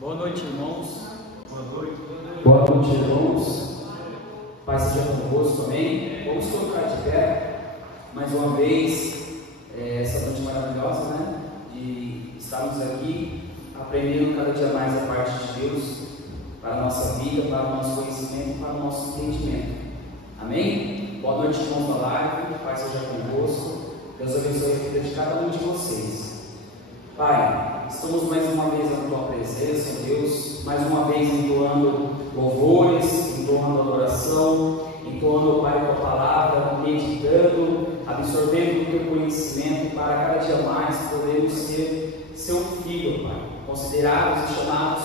Boa noite, irmãos. Boa noite, irmãos. Paz seja convosco, amém? Vamos colocar de pé mais uma vez essa noite maravilhosa, né? De estarmos aqui aprendendo cada dia mais a parte de Deus para a nossa vida, para o nosso conhecimento, para o nosso entendimento. Amém? Boa noite, irmãos da live. Paz seja convosco. Deus abençoe a vida de cada um de vocês. Pai, estamos mais uma vez na Tua presença, Deus, mais uma vez entoando louvores, entoando adoração, entoando, Pai, Tua palavra, meditando, absorvendo o Teu conhecimento para cada dia mais podermos ser Seu filho, Pai, considerados e chamados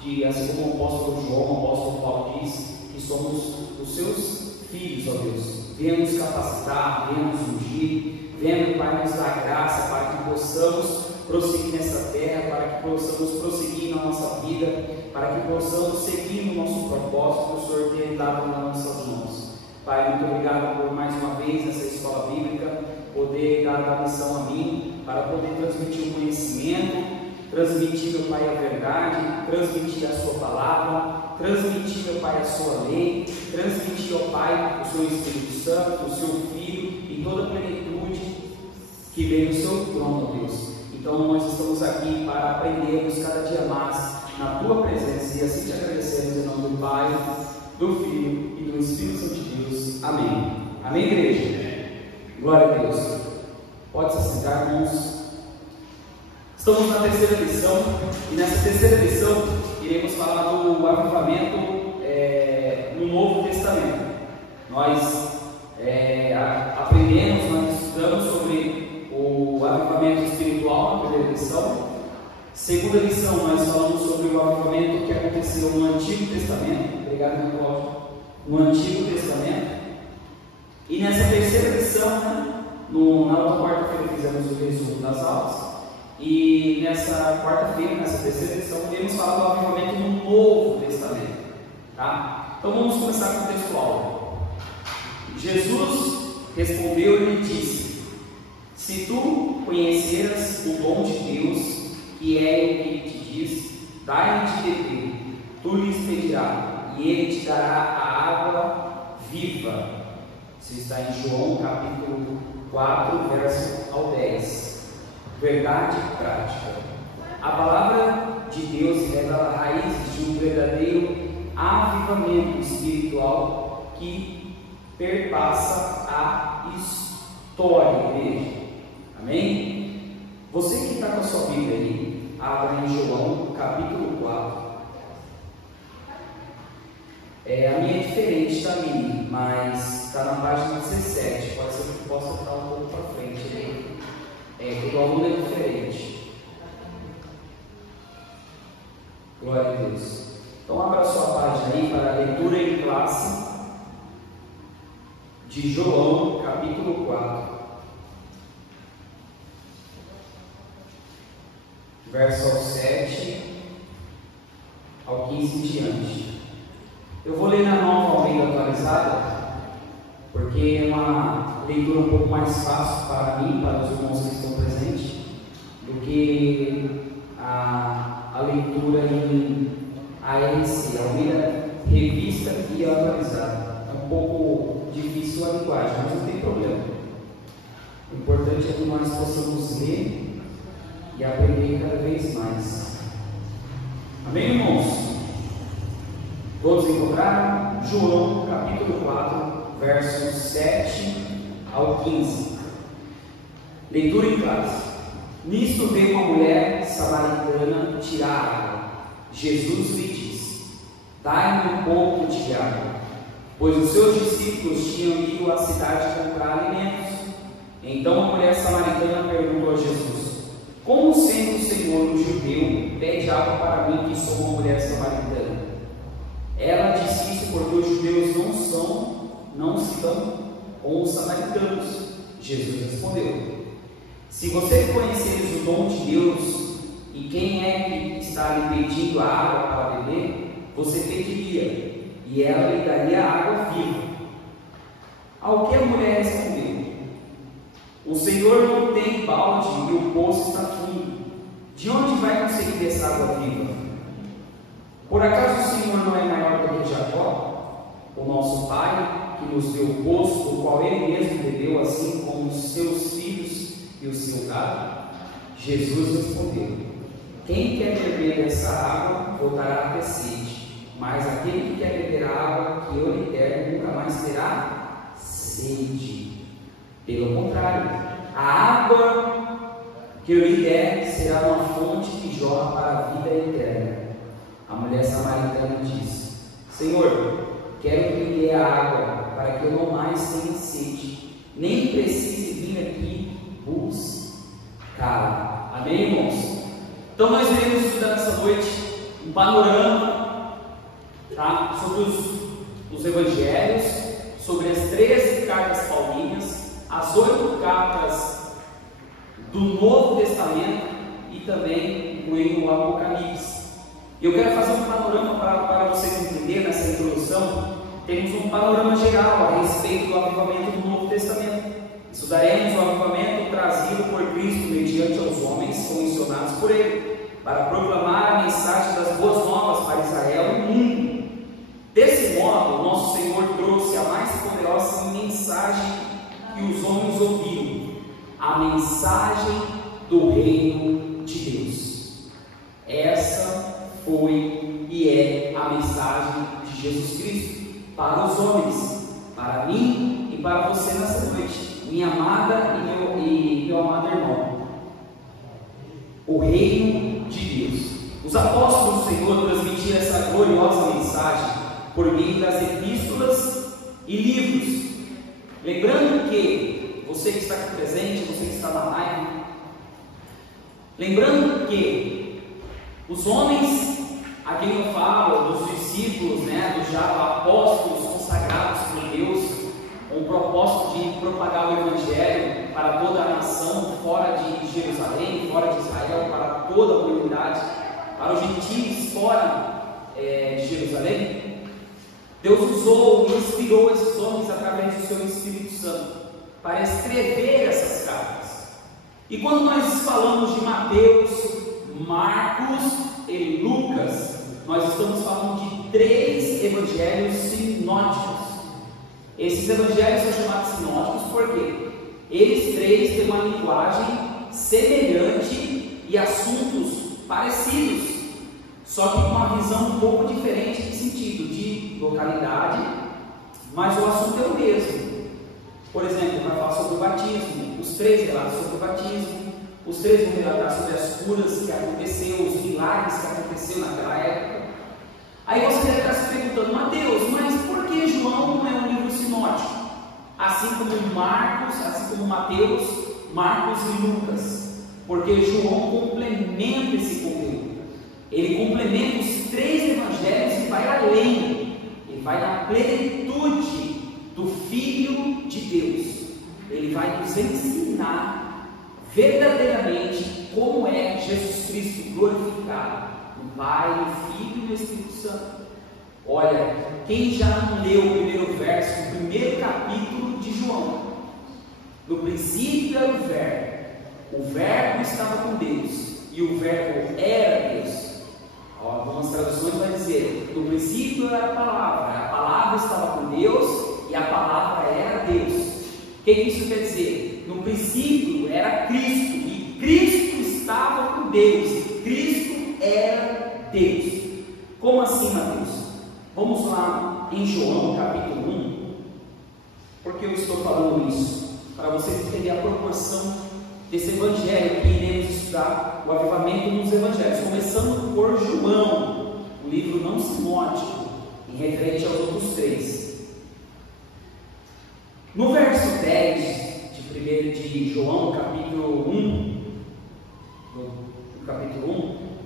de, assim como o apóstolo João, o apóstolo Paulo diz, que somos os Seus filhos, ó Deus. Venha nos capacitar, venha nos ungir, venha, Pai, nos dar graça para que possamos prosseguir nessa terra, para que possamos prosseguir na nossa vida, para que possamos seguir no nosso propósito que o Senhor tem dado nas nossas mãos. Pai, muito obrigado por mais uma vez essa escola bíblica, poder dar a missão a mim, para poder transmitir o conhecimento, transmitir, meu Pai, a verdade, transmitir a Sua palavra, transmitir, meu Pai, a Sua lei, transmitir, ó Pai, o Seu Espírito Santo, o Seu Filho e toda a plenitude que vem do Seu trono, ó Deus. Então nós estamos aqui para aprendermos cada dia mais na Tua presença e assim te agradecemos em nome do Pai, do Filho e do Espírito Santo de Deus. Amém. Amém, igreja? Glória a Deus. Pode se sentar, irmãos. Estamos na terceira lição e nessa terceira lição iremos falar do avivamento no Novo Testamento. Nós aprendemos, nós estudamos sobre o avivamento espiritual na primeira lição. Segunda lição, nós falamos sobre o avivamento que aconteceu no Antigo Testamento. Obrigado, meu Cláudio. No Antigo Testamento. E nessa terceira lição, na outra quarta-feira, fizemos o resumo das aulas. E nessa quarta-feira, nessa terceira lição, iremos falar do avivamento no Novo Testamento. Tá? Então vamos começar com o textual. Jesus respondeu e lhe disse: se tu conheceras o dom de Deus, que é o que ele te diz, dai-lhe de beber, tu lhes pedirás, e ele te dará a água viva. Isso está em João capítulo 4, verso ao 10. Verdade prática. A palavra de Deus revela raízes de um verdadeiro avivamento espiritual que perpassa a história, igreja. Amém? Você que está com a sua Bíblia aí, abra em João capítulo 4. A minha é diferente da minha, mas está na página 17. Pode ser que possa estar um pouco para frente aí. Todo aluno é diferente. Glória a Deus. Então abra a sua página aí para a leitura em classe de João capítulo 4. Verso ao 7 ao 15 em diante. Eu vou ler na Nova Almeida Atualizada, porque é uma leitura um pouco mais fácil para mim, para os irmãos que estão presentes, do que a leitura em ARC, Almeida Revista e Atualizada. É um pouco difícil a linguagem, mas não tem problema. O importante é que nós possamos ler e aprender cada vez mais. Amém, irmãos? Todos encontraram? João capítulo 4, versos 7 ao 15. Leitura em classe. Nisto veio uma mulher samaritana tirar água. Jesus lhe disse: dai-me um pouco de água, pois os seus discípulos tinham ido à cidade comprar alimentos. Então a mulher samaritana perguntou a Jesus: como sendo o Senhor um judeu, pede água para mim, que sou uma mulher samaritana? Ela disse isso porque os judeus não se dão com os samaritanos. Jesus respondeu: se você conheceres o dom de Deus e quem é que está lhe pedindo a água para beber, você pediria, e ela lhe daria a água viva. Ao que a mulher respondeu: o Senhor não tem balde e o poço está fundo. De onde vai conseguir essa água viva? Por acaso o Senhor não é maior do que Jacó, o nosso pai, que nos deu o poço, do qual ele mesmo bebeu, assim como os seus filhos e o seu gado? Jesus respondeu: quem quer beber dessa água voltará a ter sede, mas aquele que quer beber a água que eu lhe der nunca mais terá sede. Pelo contrário, a água que eu lhe der será uma fonte que jorra para a vida eterna. A mulher samaritana disse: Senhor, quero que me dê a água para que eu não mais tenha sede, nem precise vir aqui buscar. Amém, irmãos? Então nós iremos estudar nessa noite um panorama, tá, sobre os evangelhos, sobre as 13 cartas paulinas, as 8 cartas do Novo Testamento e também o Apocalipse. Eu quero fazer um panorama para vocês entenderem nessa introdução. Temos um panorama geral a respeito do avivamento do Novo Testamento. Estudaremos o avivamento trazido por Cristo mediante aos homens comissionados por Ele, para proclamar a mensagem das boas novas para Israel e o mundo. Desse modo, nosso Senhor trouxe a mais poderosa mensagem que os homens ouviram, a mensagem do reino de Deus. Essa foi e é a mensagem de Jesus Cristo para os homens, para mim e para você nessa noite, minha amada e meu amado irmão. O reino de Deus. Os apóstolos do Senhor transmitiram essa gloriosa mensagem por meio das epístolas e livros. Lembrando que você que está aqui presente, você que está na live, lembrando que os homens a quem eu falo, dos discípulos, dos já apóstolos consagrados por Deus, com o propósito de propagar o Evangelho para toda a nação, fora de Jerusalém, fora de Israel, para toda a comunidade, para os gentios fora de Jerusalém. Deus usou e inspirou esses homens através do seu Espírito Santo para escrever essas cartas. E quando nós falamos de Mateus, Marcos e Lucas, nós estamos falando de 3 evangelhos sinóticos. Esses evangelhos são chamados sinóticos porque eles 3 têm uma linguagem semelhante e assuntos parecidos, só que com uma visão um pouco diferente de sentido, de localidade, mas o assunto é o mesmo. Por exemplo, vai falar sobre o batismo, os 3 relatam sobre o batismo, os 3 vão relatar sobre as curas que aconteceram, os milagres que aconteceram naquela época. Aí você deve estar se perguntando: Mateus, mas por que João não é um livro sinótico? Assim como Marcos, assim como Mateus, Marcos e Lucas. Porque João complementa esse conteúdo. Ele complementa os 3 evangelhos e vai além. Ele vai na plenitude do Filho de Deus. Ele vai nos ensinar verdadeiramente como é Jesus Cristo glorificado, o Pai, o Filho e o Espírito Santo. Olha, quem já não leu o primeiro verso do primeiro capítulo de João? No princípio era o verbo estava com Deus, e o verbo era Deus. Algumas traduções vão dizer: no princípio era a palavra estava com Deus, e a palavra era Deus. O que isso quer dizer? No princípio era Cristo, e Cristo estava com Deus, e Cristo era Deus. Como assim, Mateus? Vamos lá em João capítulo 1. Por que eu estou falando isso? Para vocês entenderem a proporção desse evangelho que iremos estudar, o avivamento nos evangelhos, começando por João, o livro não sinótico, em referente aos outros 3. No verso 10 de João, capítulo 1,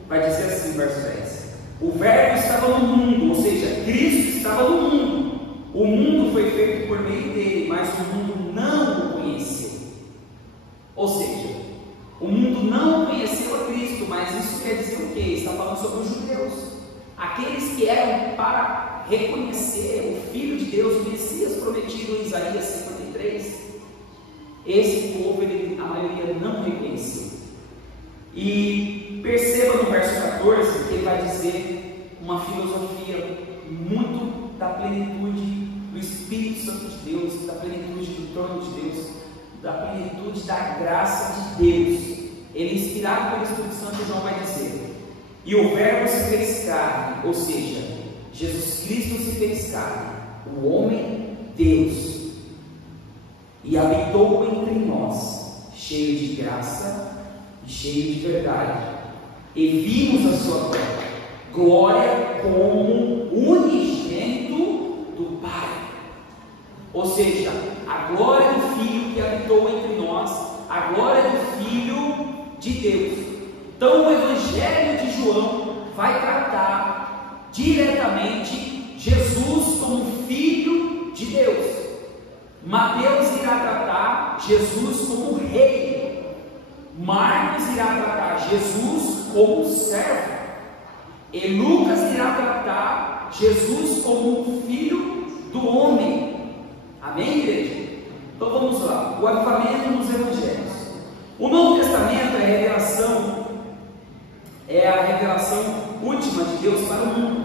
vai dizer assim, verso 10: o verbo estava no mundo, ou seja, Cristo estava no mundo. O mundo foi feito por meio dele, mas o mundo não o conheceu. Ou seja, o mundo não conheceu a Cristo, mas isso quer dizer o quê? Está falando sobre os judeus, aqueles que eram para reconhecer o Filho de Deus, o Messias prometido em Isaías 53. Esse povo, a maioria não reconheceu. E perceba no verso 14 que ele vai dizer uma filosofia muito da plenitude do Espírito Santo de Deus, da plenitude do trono de Deus, da plenitude da graça de Deus. Ele, inspirado pelo Espírito Santo, João vai dizer: e o Verbo se fez carne, ou seja, Jesus Cristo se fez carne, o homem Deus, e habitou entre nós, cheio de graça e cheio de verdade, e vimos a sua glória, glória como unigênito do Pai. Ou seja, a glória do Filho que habitou entre nós, a glória do Filho de Deus. Então o Evangelho de João vai tratar diretamente Jesus como Filho de Deus. Mateus irá tratar Jesus como Rei. Marcos irá tratar Jesus como servo. E Lucas irá tratar Jesus como Filho do homem. Amém, igreja? Então vamos lá. O avivamento nos Evangelhos. O Novo Testamento é a revelação última de Deus para o mundo.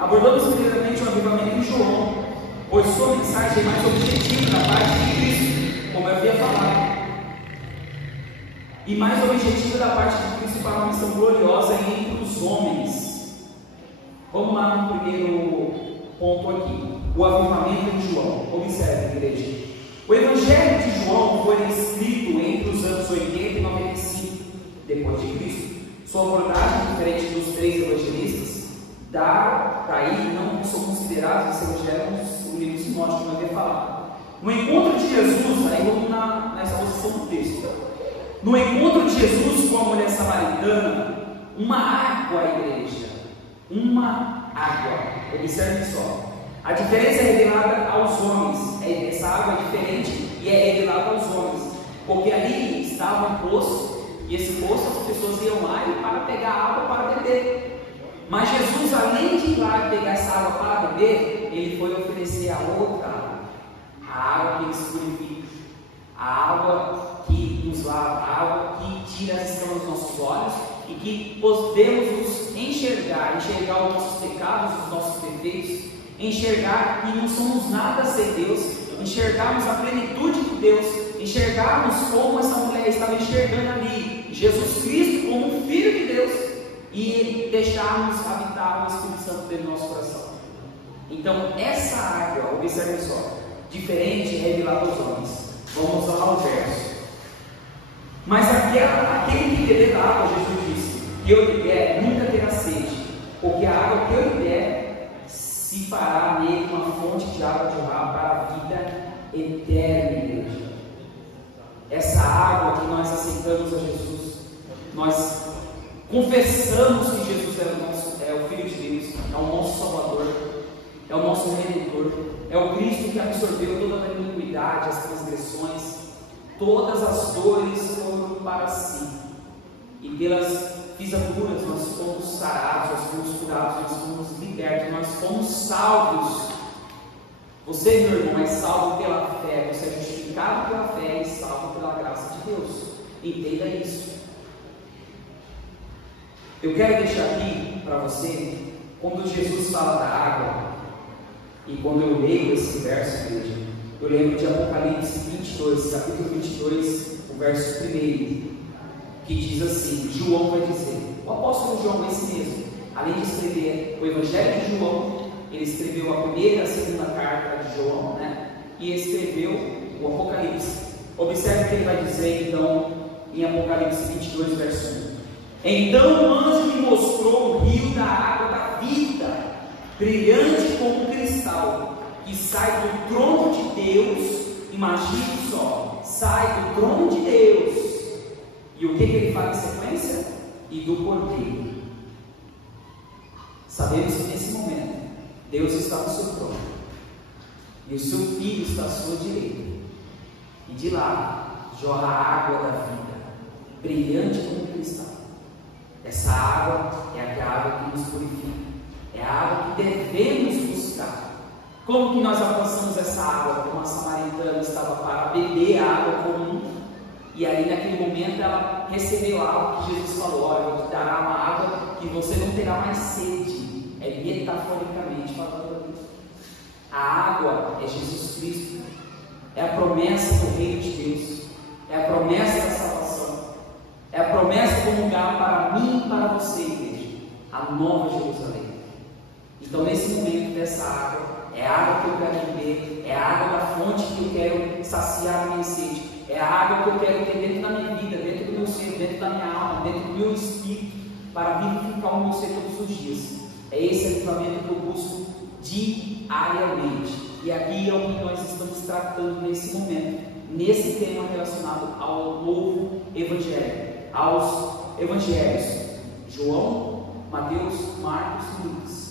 Abordamos primeiramente o avivamento em João, pois sua mensagem é mais objetiva da parte de Cristo, como eu havia falado, e mais objetiva da parte de Cristo para uma missão gloriosa entre os homens. Vamos lá no primeiro ponto aqui, o avivamento em João. Observe, igreja. O Evangelho de João foi escrito entre os anos 80 e 95 depois de Cristo. Sua abordagem, diferente dos três evangelistas, daí não são considerados esse evangelho um livro sinótico, como eu havia falado. No encontro de Jesus, aí vamos na exposição do texto. No encontro de Jesus com a mulher samaritana, uma água, igreja, uma água. Observe só. A diferença é revelada aos homens. Essa água é diferente e é revelada aos homens, porque ali estava um poço, e esse poço as pessoas iam lá para pegar água para beber. Mas Jesus, além de ir lá pegar essa água para beber, ele foi oferecer a outra água, a água que nos purifica, a água que nos lava, a água que tira as escamas dos nossos olhos e que podemos nos enxergar os nossos pecados, os nossos defeitos, enxergar que não somos nada sem Deus, enxergarmos a plenitude de Deus, enxergarmos como essa mulher estava enxergando ali Jesus Cristo como um Filho de Deus, e deixarmos habitar o Espírito Santo dentro do nosso coração. Então essa água, observe só, diferente é revelada aos homens. Vamos lá ao verso. Mas aquele que beber da água, Jesus disse, que eu lhe der, nunca terá sede, porque a água que eu lhe der se fará nele uma fonte de água de jorrar para a vida eterna, igreja. Essa água que nós aceitamos a Jesus, nós confessamos que Jesus é o Filho de Deus, é o nosso Salvador, é o nosso Redentor, é o Cristo que absorveu toda a iniquidade, as transgressões, todas as dores foram para si, e pelas pisaduras nós fomos sarados, nós fomos curados, nós fomos libertos, nós fomos salvos. Você, meu irmão, é salvo pela fé, você é justificado pela fé e salvo pela graça de Deus. Entenda isso. Eu quero deixar aqui para você, quando Jesus fala da água, e quando eu leio esse verso, igreja, eu lembro de Apocalipse 22, capítulo 22, o verso 1, que diz assim, João vai dizer, o apóstolo João, esse mesmo, além de escrever o Evangelho de João, ele escreveu a primeira e a segunda carta de João, né? E escreveu o Apocalipse. Observe o que ele vai dizer então em Apocalipse 22, verso 1. Então o anjo me mostrou o rio da água da vida, brilhante como cristal, que sai do trono de Deus. Imagine só, sai do trono de Deus. E o que ele fala em sequência? E do Cordeiro. Sabemos que nesse momento Deus está no seu trono e o seu Filho está à sua direita, e de lá jorra a água da vida, brilhante como cristal. Essa água é a água que nos purifica, é a água que devemos buscar. Como que nós alcançamos essa água? Como a samaritana estava para beber a água comum, e aí naquele momento ela recebeu algo que Jesus falou: olha, eu vou te dar uma água que você não terá mais sede. é metaforicamente falando ali. A água é Jesus Cristo, é a promessa do reino de Deus, é a promessa da salvação, é a promessa do lugar para mim e para você, igreja, a nova Jerusalém. Então, nesse momento dessa água, é a água que eu quero beber, é a água da fonte que eu quero saciar a minha sede, é a água que eu quero ter dentro da minha vida, dentro do meu ser, dentro da minha alma, dentro do meu espírito, para vivificar o meu ser todos os dias. É esse avivamento que eu busco diariamente. E aqui é o que nós estamos tratando nesse momento, nesse tema relacionado ao novo evangelho, aos evangelhos João, Mateus, Marcos e Lucas.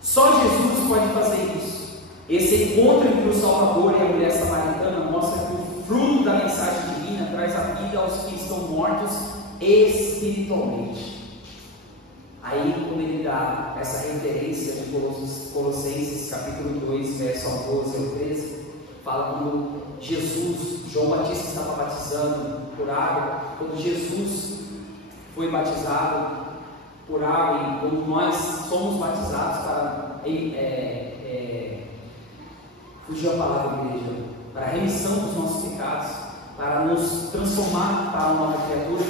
Só Jesus pode fazer isso. Esse encontro entre o Salvador e a mulher samaritana mostra que o fruto da mensagem divina traz a vida aos que estão mortos espiritualmente. Aí, quando ele dá essa referência de Colossenses capítulo 2, verso 12 ao 13, fala quando Jesus, João Batista estava batizando por água, quando Jesus foi batizado por água, e quando nós somos batizados para fugir a palavra, igreja, para a remissão dos nossos pecados, para nos transformar para uma nova criatura,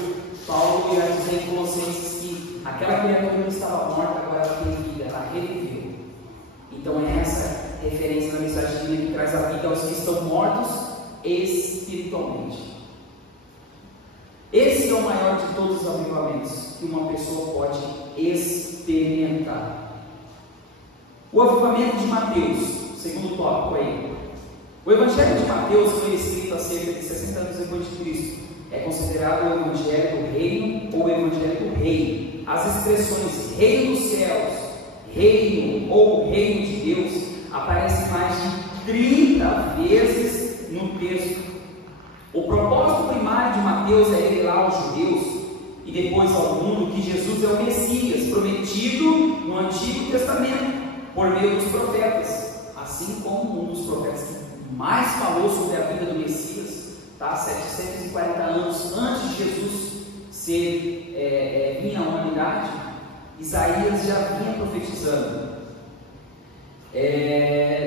Paulo irá dizer em Colossenses que aquela criatura que estava morta agora ela tem vida, ela reviveu. Então é essa referência na mensagem divina que traz a vida aos que estão mortos espiritualmente. Esse é o maior de todos os avivamentos que uma pessoa pode experimentar. O avivamento de Mateus, segundo tópico aí. O Evangelho de Mateus foi escrito há cerca de 60 anos depois de Cristo. É considerado o Evangelho do Reino ou o Evangelho do Rei. As expressões Reino dos Céus, Reino ou Reino de Deus aparecem mais de 30 vezes no texto. O propósito primário de Mateus é revelar aos judeus e depois ao mundo que Jesus é o Messias prometido no Antigo Testamento por meio dos profetas, assim como um dos profetas que mais falou sobre a vida do Messias, tá? 740 anos antes de Jesus vir à humanidade, Isaías já vinha profetizando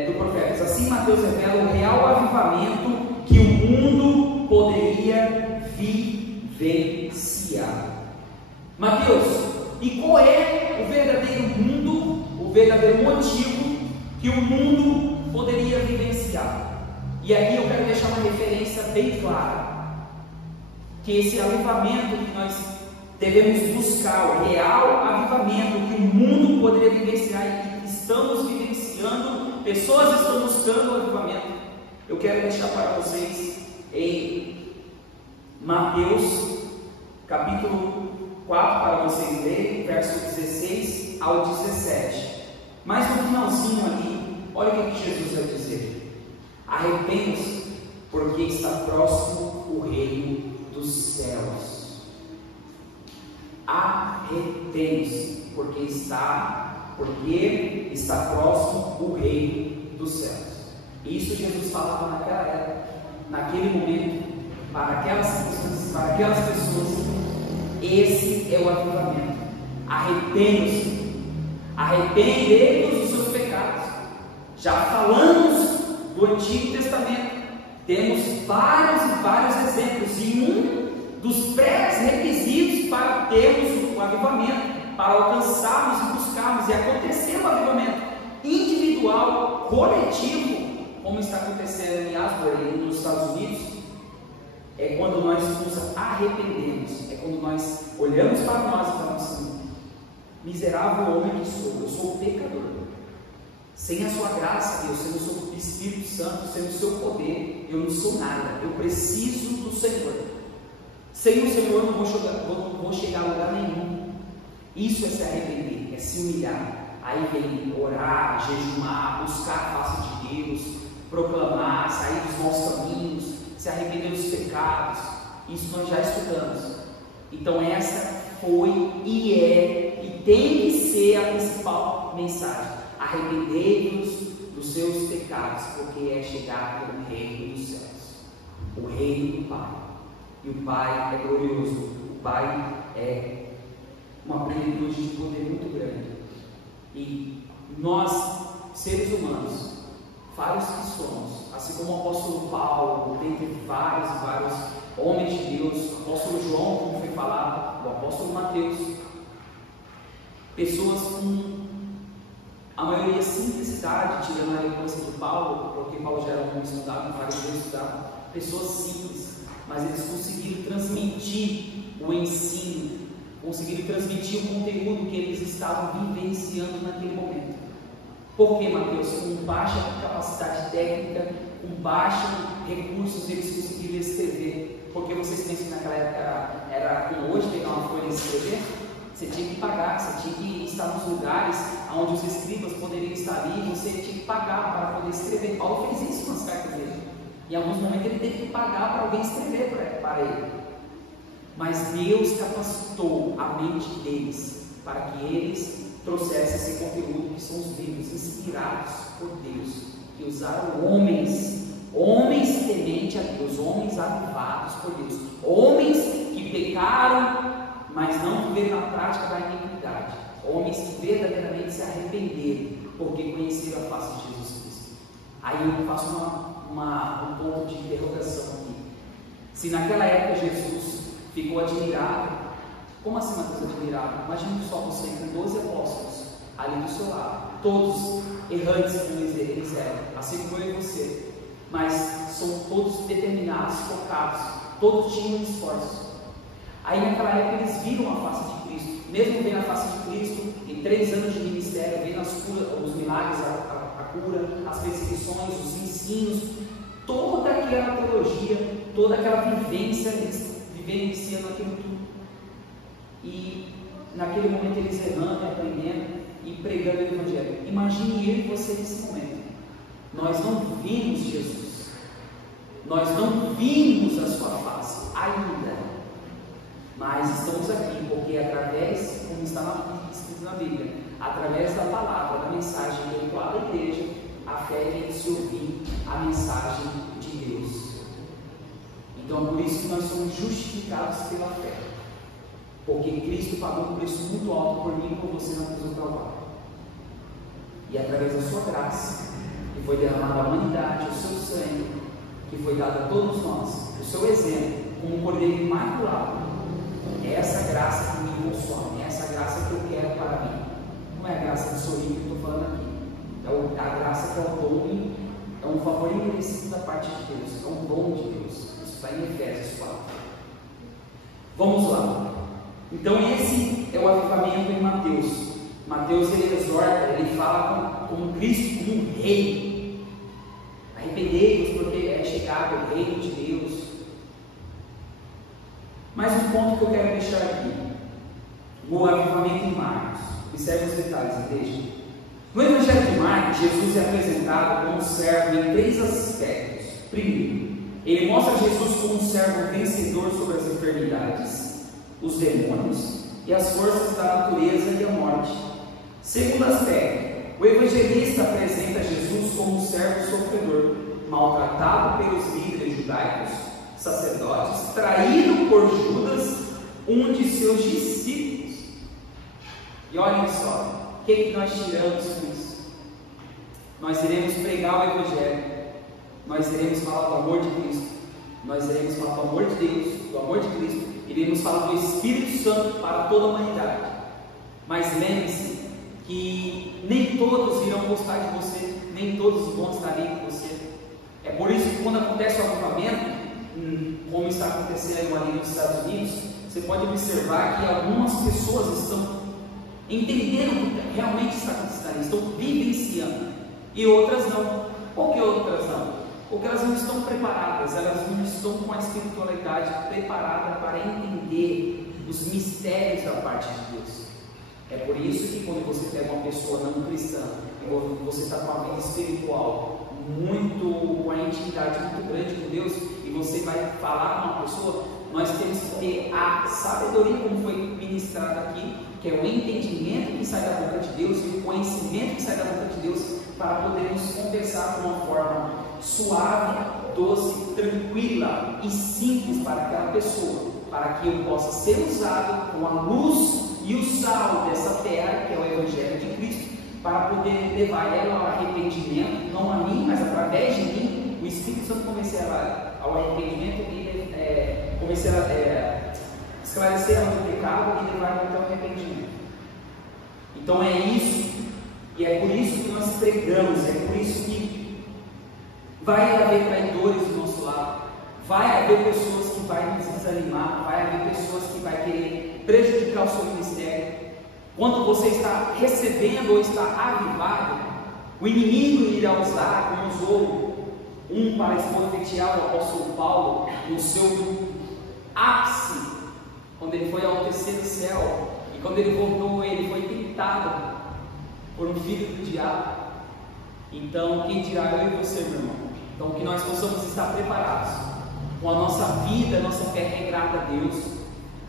do profeta. Assim Mateus revela o real avivamento que o mundo poderia vivenciar. Mateus, e qual é o verdadeiro mundo, o verdadeiro motivo que o mundo poderia vivenciar? E aqui eu quero deixar uma referência bem clara, que esse avivamento que nós devemos buscar, o real avivamento que o mundo poderia vivenciar e que estamos vivenciando, pessoas estão buscando o avivamento. Eu quero deixar para vocês em Mateus capítulo 4 para vocês lerem, verso 16 ao 17. Mas no finalzinho ali, olha o que Jesus vai dizer: arrependam-se, porque está próximo o reino dos céus. Arrependam-se, porque está próximo o reino dos céus. Isso Jesus falava naquela época, naquele momento, para aquelas circunstâncias, para aquelas pessoas. Esse é o avivamento. Arrependam-se, arrependei-vos dos seus pecados. Já falamos do Antigo Testamento, temos vários e vários exemplos, e um dos pré-requisitos para termos o avivamento, para alcançarmos e buscarmos e acontecer o avivamento individual, coletivo, como está acontecendo em Asbury, nos Estados Unidos, é quando nós nos arrependemos, é quando nós olhamos para nós e falamos assim: miserável homem que sou, eu sou pecador. Sem a sua graça, Deus, sem o seu Espírito Santo, sem o seu poder, eu não sou nada, eu preciso do Senhor. Sem o Senhor eu não vou chegar a lugar nenhum. Isso é se arrepender, é se humilhar. Aí vem orar, jejuar, buscar a face de Deus, proclamar, sair dos maus caminhos, se arrepender dos pecados. Isso nós já estudamos. Então essa foi e é e tem que ser a principal mensagem: arrependei-vos dos seus pecados, porque é chegar pelo reino dos céus, o reino do Pai. E o Pai é glorioso, o Pai é uma plenitude de poder muito grande. E nós, seres humanos, vários que somos, assim como o apóstolo Paulo, dentre vários e vários homens de Deus, o apóstolo João, como foi falado, o apóstolo Mateus, pessoas com a maioria simplicidade, tirando a relevância do Paulo, porque Paulo já era um homem estudado, vários homens estudados, pessoas simples, mas eles conseguiram transmitir o ensino, conseguiram transmitir o conteúdo que eles estavam vivenciando naquele momento. Por que, Mateus? Com baixa capacidade técnica, com baixos recursos, eles conseguiram escrever. Porque vocês pensam que naquela época era como hoje, pegar uma folha e escrever? Você tinha que pagar, você tinha que estar nos lugares onde os escribas poderiam estar ali, você tinha que pagar para poder escrever. Paulo fez isso nas cartas dele. Em alguns momentos ele teve que pagar para alguém escrever para ele. Mas Deus capacitou a mente deles para que eles trouxessem esse conteúdo, que são os livros inspirados por Deus, que usaram homens tementes a Deus, homens avivados por Deus, homens que pecaram, mas não viveram na prática da iniquidade, homens que verdadeiramente se arrependeram, porque conheceram a face de Jesus Cristo. Aí eu faço um ponto de interrogação aqui. Se naquela época Jesus ficou admirado, como assim, Mateus, admirado? Imagine só você com 12 apóstolos ali do seu lado, todos errantes como eles eram, assim como eu e você, mas são todos determinados, focados, todos tinham esforço. Aí naquela época eles viram a face de Cristo, mesmo vendo a face de Cristo, em 3 anos de ministério, vendo os milagres, a cura, as perseguições, os ensinos, toda aquela teologia, toda aquela vivência, eles vivenciando aquilo tudo. E naquele momento eles errando, aprendendo e pregando o Evangelho. Imagine eu e você nesse momento. Nós não vimos Jesus, nós não vimos a sua face ainda, mas estamos aqui porque através, como está escrito na Bíblia, através da palavra, da mensagem veicula à igreja, a fé é se ouvir a mensagem de Deus. Então é por isso que nós somos justificados pela fé, porque Cristo pagou um preço muito alto por mim e por você na cruz do Calvário. E através da sua graça, que foi derramada à humanidade, o seu sangue, que foi dado a todos nós, o seu exemplo, como um cordeiro imaculado, é essa graça que me consome, é essa graça que eu quero para mim. Não é a graça de sorrir que eu estou falando aqui, é a graça que é o dom, é um favor imerecido da parte de Deus, é um dom de Deus. Isso está em Efésios 4. Vamos lá. Então esse é o avivamento em Mateus. Mateus ele exorta, ele fala como Cristo, como um rei. Arrependei-vos porque é chegado o reino de Deus. Mais um ponto que eu quero deixar aqui: o avivamento em Marcos. Observe os detalhes, igreja. No Evangelho de Marcos, Jesus é apresentado como um servo em 3 aspectos. Primeiro, ele mostra Jesus como um servo vencedor sobre as enfermidades, os demônios e as forças da natureza e a morte. Segundo aspecto, o evangelista apresenta Jesus como um servo sofredor, maltratado pelos líderes judaicos, sacerdotes, traído por Judas, um de seus discípulos. E olhem só, o que nós tiramos com isso? Nós iremos pregar o Evangelho, nós iremos falar do amor de Cristo, nós iremos falar do amor de Deus, do amor de Cristo, iremos falar do Espírito Santo para toda a humanidade. Mas lembre-se que nem todos irão gostar de você, nem todos vão estar ali com você. É por isso que quando acontece o avivamento, como está acontecendo ali nos Estados Unidos, você pode observar que algumas pessoas estão entendendo o que realmente está acontecendo, estão vivenciando, e outras não. Por que outras não? Porque elas não estão preparadas, elas não estão com a espiritualidade preparada para entender os mistérios da parte de Deus. É por isso que quando você pega uma pessoa não cristã, e você está com uma vida espiritual com a intimidade muito grande com Deus, e você vai falar com uma pessoa, nós temos que ter a sabedoria, como foi ministrado aqui, que é o entendimento que sai da boca de Deus e o conhecimento que sai da boca de Deus, para podermos conversar de uma forma suave, doce, tranquila e simples para aquela pessoa, para que eu possa ser usado com a luz e o sal dessa terra, que é o Evangelho de Cristo, para poder levar ela ao arrependimento, não a mim, mas através de mim, o Espírito Santo convencer ela ao arrependimento e convencer ela, esclarecer ela do pecado e levar ela até o arrependimento. Então é isso, e é por isso que nós pregamos, é por isso que vai haver traidores do nosso lado, vai haver pessoas que vão nos desanimar, vai haver pessoas que vão querer prejudicar o seu ministério. Quando você está recebendo ou está avivado, o inimigo irá usar, como usou para esbofetear o apóstolo Paulo no seu ápice, quando ele foi ao terceiro céu, e quando ele voltou, ele foi tentado por um filho do diabo. Então, quem dirá eu e você, meu irmão? Então, que nós possamos estar preparados com a nossa vida, a nossa fé regrada a Deus,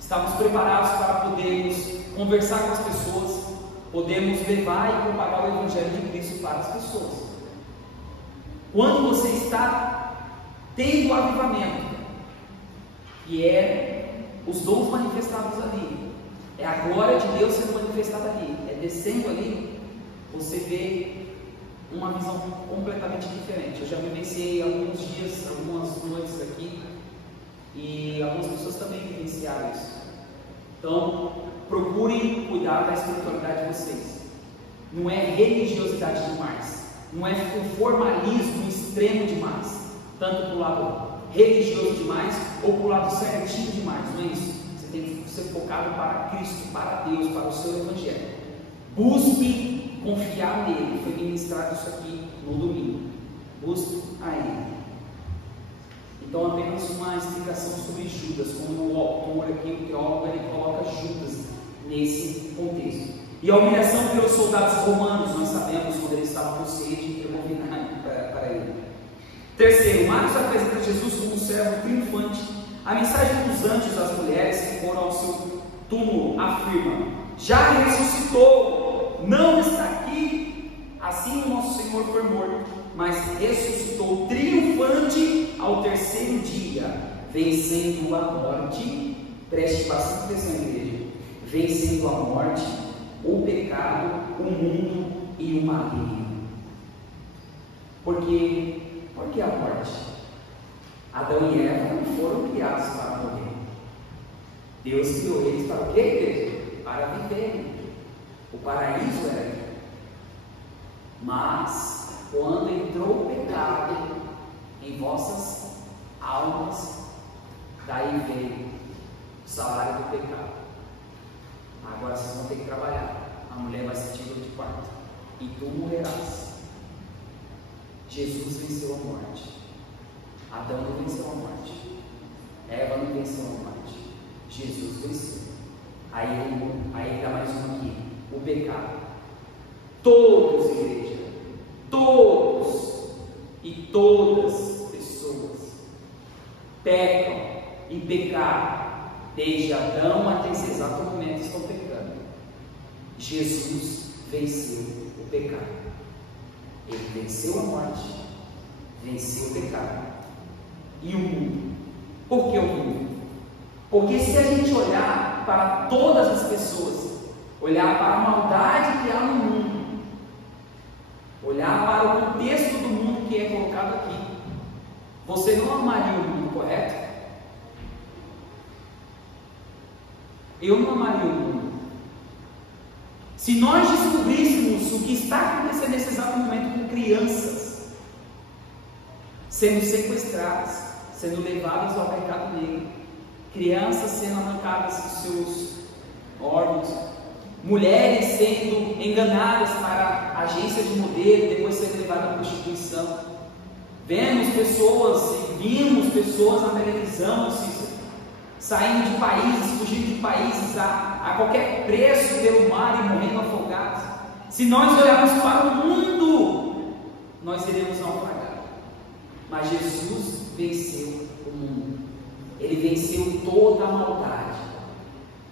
estamos preparados para podermos conversar com as pessoas, podemos levar e propagar o Evangelho de Cristo para as pessoas. Quando você está tendo o avivamento, que é os dons manifestados ali, é a glória de Deus sendo manifestada ali, é descendo ali, você vê uma visão completamente diferente. Eu já vivenciei alguns dias, algumas noites aqui, e algumas pessoas também vivenciaram isso. Então, procurem cuidar da espiritualidade de vocês. Não é religiosidade demais, não é o formalismo extremo demais, tanto para o lado religioso demais ou para o lado certinho demais. Não é isso. Você tem que ser focado para Cristo, para Deus, para o seu Evangelho. Busque confiar nele. Foi ministrado isso aqui no domingo. Busque a ele. Então, apenas uma explicação sobre Judas, como o autor aqui, o teólogo, ele coloca Judas nesse contexto. E a humilhação pelos soldados romanos, nós sabemos, quando ele estava com sede, entregou vinagre para ele. Terceiro, Marcos apresenta Jesus como um servo triunfante. A mensagem dos anjos às mulheres que foram ao seu túmulo afirma: já ressuscitou, não está aqui. Assim o nosso Senhor foi morto, mas ressuscitou triunfante ao terceiro dia, vencendo a morte. Preste bastante atenção, igreja. Vencendo a morte, o pecado, o mundo e o maligno. Por que a morte? Adão e Eva não foram criados para morrer. Deus criou eles para o quê, igreja? Para viverem. O paraíso era aqui. Mas, quando entrou o pecado em vossas almas, daí veio o salário do pecado. Agora vocês vão ter que trabalhar. A mulher vai ser tirada de quarto e tu morrerás. Jesus venceu a morte. Adão não venceu a morte. Eva não venceu a morte. Jesus venceu. Aí dá mais um aqui: o pecado. Todos, igreja, todos e todas pessoas pecam e pecaram. Desde Adão até esse exato momento estão pecando. Jesus venceu o pecado. Ele venceu a morte, venceu o pecado. E o mundo? Por que o mundo? Porque se a gente olhar para todas as pessoas, olhar para a maldade que há no mundo, olhar para o contexto do mundo que é colocado aqui, você não amaria o mundo, correto? Eu não amaria o mundo. Se nós descobríssemos o que está acontecendo nesse exato momento com crianças sendo sequestradas, sendo levadas ao mercado negro, crianças sendo arrancadas dos seus órgãos, mulheres sendo enganadas para agências de modelo e depois sendo levadas à prostituição, vimos pessoas na televisão saindo de países, fugindo de países a qualquer preço pelo mar e morrendo afogados. Se nós olharmos para o mundo, nós iremos naufragar. Mas Jesus venceu o mundo. Ele venceu toda a maldade,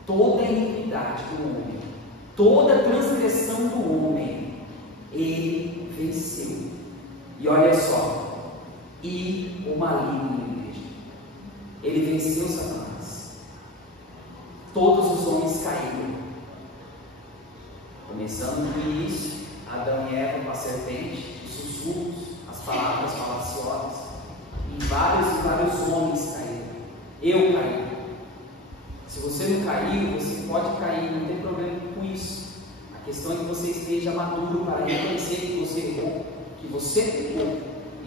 toda a iniquidade do homem, toda a transgressão do homem. Ele venceu. E olha só, e o maligno, igreja. Ele venceu Satanás. Todos os homens caíram. Começando no início, Adão e Eva com a serpente, os sussurros, as palavras falaciosas, e vários homens caíram. Eu caí. Se você não caiu, você pode cair, não tem problema com isso. A questão é que você esteja maduro para reconhecer que você errou, que você pecou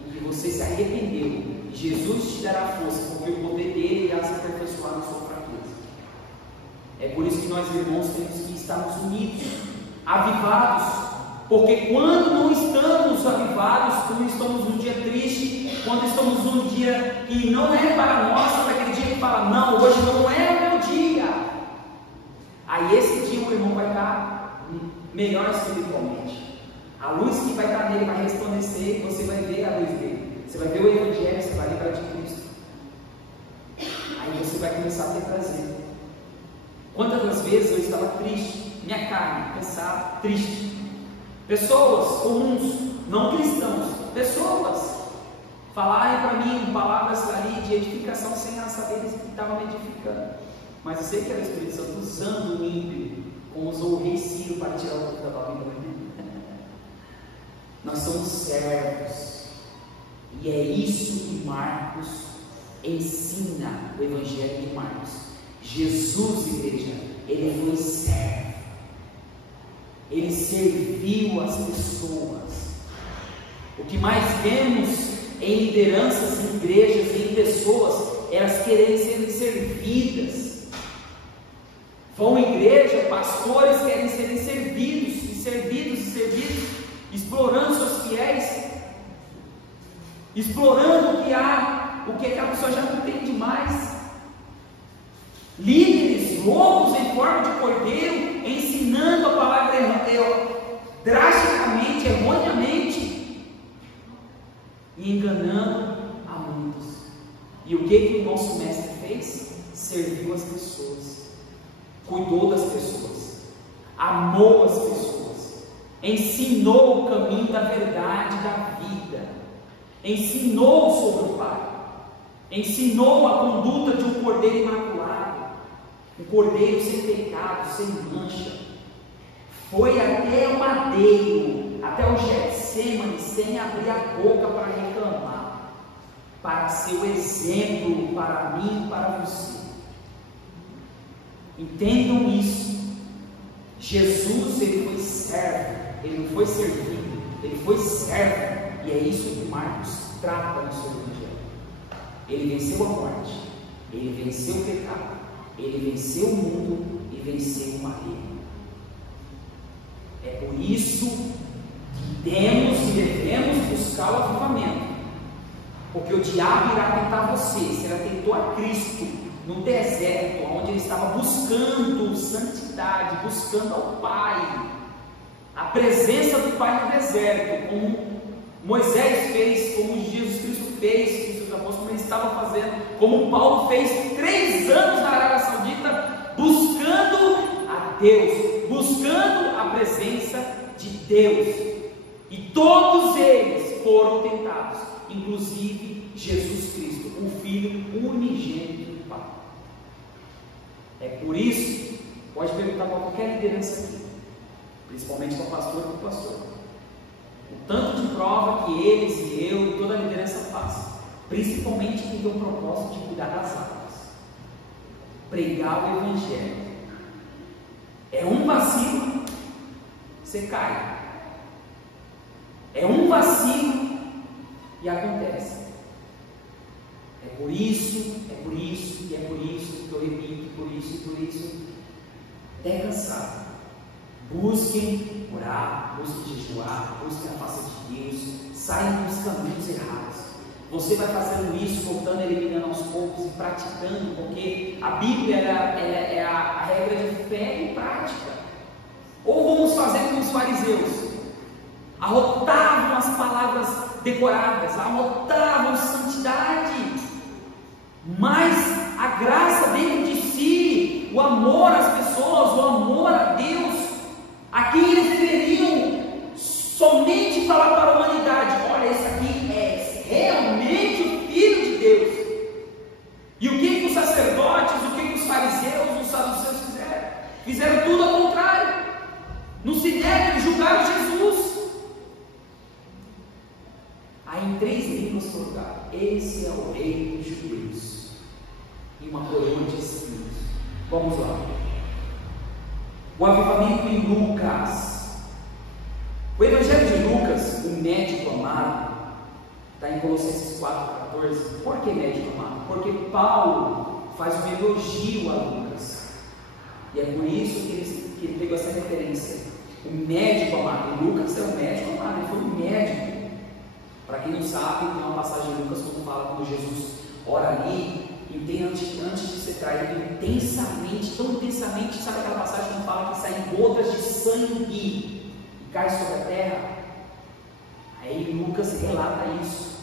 e que você se arrependeu. E Jesus te dará força, porque o poder dele irá se aperfeiçoar na sua fraqueza. É por isso que nós, irmãos, temos que estarmos unidos, avivados. Porque quando não estamos avivados, quando estamos num dia triste, quando estamos num dia que não é para nós, sabe aquele dia que fala, não, hoje não é o meu dia. Aí esse dia o irmão vai estar melhor espiritualmente. A luz que vai estar nele vai resplandecer, você vai ver a luz dele. Você vai ver o Evangelho, você vai lembrar de Cristo. Aí você vai começar a ter prazer. Quantas das vezes eu estava triste, minha carne, cansado, triste. Pessoas comuns, não cristãos, pessoas falarem para mim palavras ali de edificação sem elas saberem que estavam me edificando. Mas eu sei que era o Espírito Santo usando o ímpio, como usou o rei Ciro para tirar o povo da Babilônia. Nós somos servos, e é isso que Marcos ensina, o Evangelho de Marcos. Jesus, igreja, ele foi servo. Ele serviu as pessoas. O que mais vemos em lideranças, em igrejas, em pessoas, elas querem ser servidas. Vão à igreja, pastores querem serem servidos, explorando seus fiéis, explorando o que a pessoa já não tem demais. Líderes loucos em forma de cordeiro, ensinando a palavra drasticamente, erroneamente, e enganando a muitos. E o que o nosso mestre fez? Serviu as pessoas, cuidou das pessoas, amou as pessoas, ensinou o caminho da verdade, da vida, ensinou sobre o Pai, ensinou a conduta de um cordeiro imaculado, um cordeiro sem pecado, sem mancha. Foi até o madeiro, até o Getsemane, sem abrir a boca para reclamar, para ser o exemplo para mim e para você. Entendam isso. Jesus, ele foi servo, ele não foi servido, ele foi servo, e é isso que Marcos trata no seu Evangelho. Ele venceu a morte, ele venceu o pecado, ele venceu o mundo e venceu o maligno. É por isso que temos e devemos buscar o avivamento, porque o diabo irá tentar você. Será tentou a Cristo no deserto, onde ele estava buscando santidade, buscando ao Pai, a presença do Pai no deserto, como Moisés fez, como Jesus Cristo fez, que os apóstolos, como ele estava fazendo, como Paulo fez 3 anos na Arábia Saudita, buscando a Deus, buscando a presença de Deus. E todos eles foram tentados, inclusive Jesus Cristo, o Filho unigênito do Pai. É por isso, pode perguntar para qualquer liderança aqui, principalmente para o pastor e para o pastor, o tanto de prova que eles e eu e toda a liderança faz, principalmente quem tem o propósito de cuidar das almas, pregar o Evangelho. É um vacilo, você cai. É um vacilo e acontece. É por isso que eu repito, por isso, até cansado. Busquem orar, busquem jejuar, busquem a face de Deus, saiam dos caminhos errados. Você vai fazendo isso, voltando, eliminando aos poucos e praticando, porque a Bíblia é a regra de fé e prática. Ou vamos fazer como os fariseus, arrotavam as palavras decoradas, arrotavam santidade, mas a graça dentro de si, o amor às pessoas, o amor a Deus, a quem eles deveriam somente falar para a humanidade: olha, esse aqui é realmente o Filho de Deus. E o que os sacerdotes, o que os fariseus, os saduceus fizeram? Fizeram tudo ao contrário. Não se deram esse é o rei dos judeus, e uma coroa de espinhos. Vamos lá. O avivamento em Lucas. O Evangelho de Lucas, o médico amado, está em Colossenses 4,14. Por que médico amado? Porque Paulo faz um elogio a Lucas, e é por isso que ele pegou essa referência. O médico amado, e Lucas é o médico amado, ele foi um médico. Para quem não sabe, tem uma passagem de Lucas quando Jesus ora ali, e antes de ser traído intensamente, tão intensamente, sabe aquela passagem que fala que saem gotas de sangue e cai sobre a terra? Aí Lucas relata isso,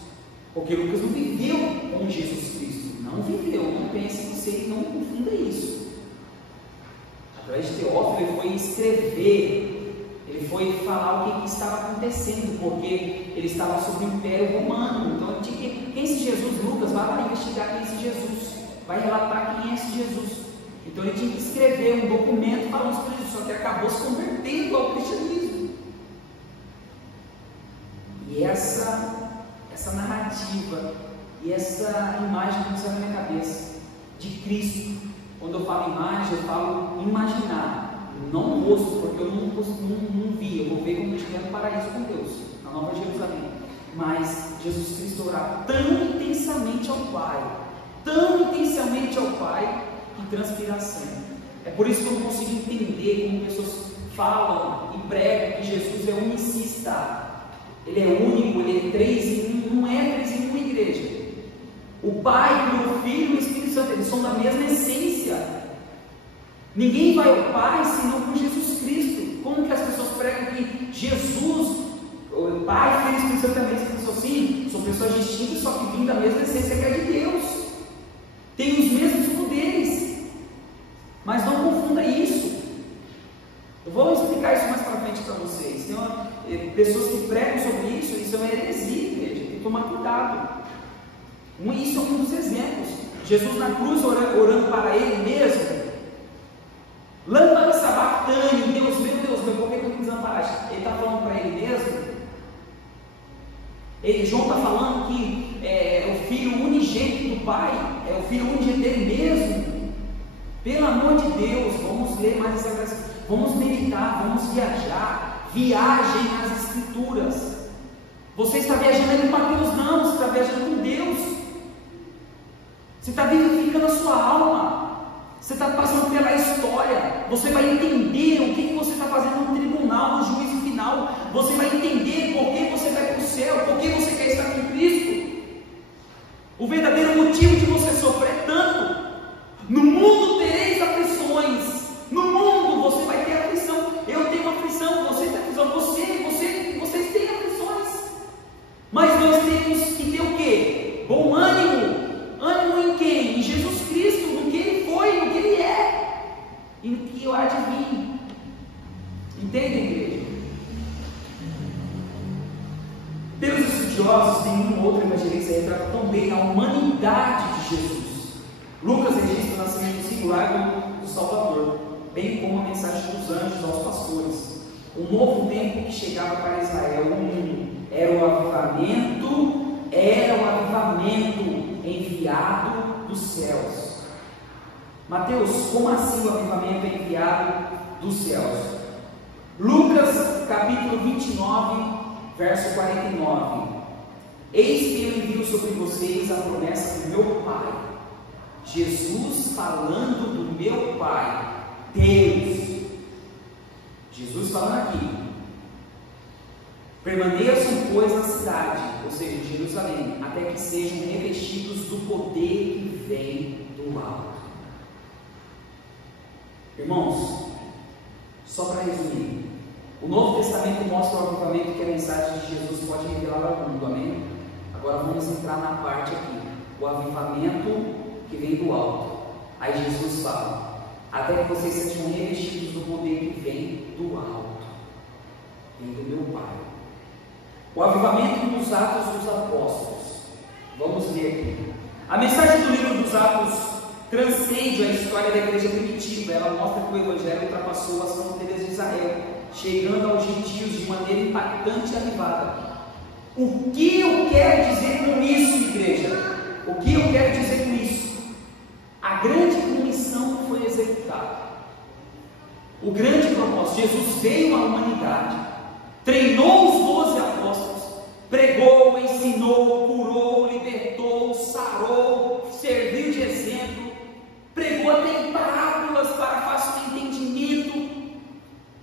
porque Lucas não viveu com Jesus Cristo, não viveu, não pense em você e não confunda isso. Através de Teófilo ele foi escrever, ele foi falar o que estava acontecendo, porque ele estava sob o Império Romano. Então ele tinha que, quem é esse Jesus? Lucas vai lá investigar quem é esse Jesus, vai relatar quem é esse Jesus. Então ele tinha que escrever um documento falando sobre isso, só que acabou se convertendo ao cristianismo. E essa narrativa e essa imagem que está na minha cabeça de Cristo, quando eu falo imagem, eu falo imaginar, não o rosto, porque eu não vi, eu vou ver quando eu estiver no paraíso com Deus, na Nova Jerusalém. Mas Jesus Cristo orar tão intensamente ao Pai, que transpira sangue. É por isso que eu não consigo entender como pessoas falam e pregam que Jesus é unicista. Ele é único, ele é 3 em 1, não é 3 em 1 igreja. O Pai, o Filho e o Espírito Santo, eles são da mesma essência. Ninguém vai ao Pai senão por Jesus Cristo. Como que as pessoas pregam que Jesus, o Pai, Filho e Espírito Santo é a mesma pessoa? Sim, são pessoas distintas, só que vindo da mesma essência que é de Deus. Tem os mesmos poderes. Mas não confunda isso. Eu vou explicar isso mais para frente para vocês. Tem pessoas que pregam sobre isso é uma heresia, igreja. Tem que tomar cuidado. Isso é um dos exemplos. Jesus na cruz orando para Ele mesmo. Lâmpada sabactane, Deus meu, por que eu me desamparaste? Ele está falando para Ele mesmo. João está falando que é o Filho unigênito do Pai, é o Filho unigênito dele mesmo. Pelo amor de Deus, vamos ler mais essa versão, vamos meditar, vamos viajar. Viagem nas Escrituras. Você está viajando ali com Deus? Não, você está viajando com Deus. Você está vivificando a sua alma. Você está passando pela história. Você vai entender o que você está fazendo no tribunal, no juízo final. Você vai entender por que você vai para o céu, por que você quer estar com Cristo. O verdadeiro motivo de você sofrer tanto. No mundo tereis aflições. No mundo você vai ter aflição. Eu tenho aflição, você tem aflição, vocês têm aflições. Mas nós temos que ter o quê? Bom ânimo. Ânimo em quem? Em Jesus Cristo, no que Ele foi, no que Ele é, e no que há de vir. Entendem, igreja? Pelos estudiosos, nenhum outro evangelista retrata tão bem a humanidade de Jesus. Lucas registra o nascimento singular do Salvador, bem como a mensagem dos anjos aos pastores. Um novo tempo que chegava para Israel no mundo. Era o avivamento enviado dos céus. Mateus, como assim o avivamento enviado dos céus? Lucas capítulo 29, verso 49. Eis que eu envio sobre vocês a promessa do meu Pai. Jesus falando do meu Pai, Deus. Jesus falando aqui. Permaneçam, pois, na cidade, ou seja, em Jerusalém, até que sejam revestidos do poder que vem do alto. Irmãos, só para resumir, o Novo Testamento mostra o avivamento que a mensagem de Jesus pode revelar ao mundo, amém? Agora vamos entrar na parte aqui, o avivamento que vem do alto. Aí Jesus fala, até que vocês sejam revestidos do poder que vem do alto, vem do meu Pai. O avivamento nos Atos dos Apóstolos. Vamos ler aqui. A mensagem do livro dos Atos transcende a história da igreja primitiva. Ela mostra que o Evangelho ultrapassou as fronteiras de Israel, chegando aos gentios de maneira impactante e avivada. O que eu quero dizer com isso, igreja? O que eu quero dizer com isso? A grande comissão foi executada. O grande propósito, Jesus veio à humanidade, treinou os 12 apóstolos, pregou, ensinou, curou, libertou, sarou, serviu de exemplo, pregou até em parábolas para fácil entendimento,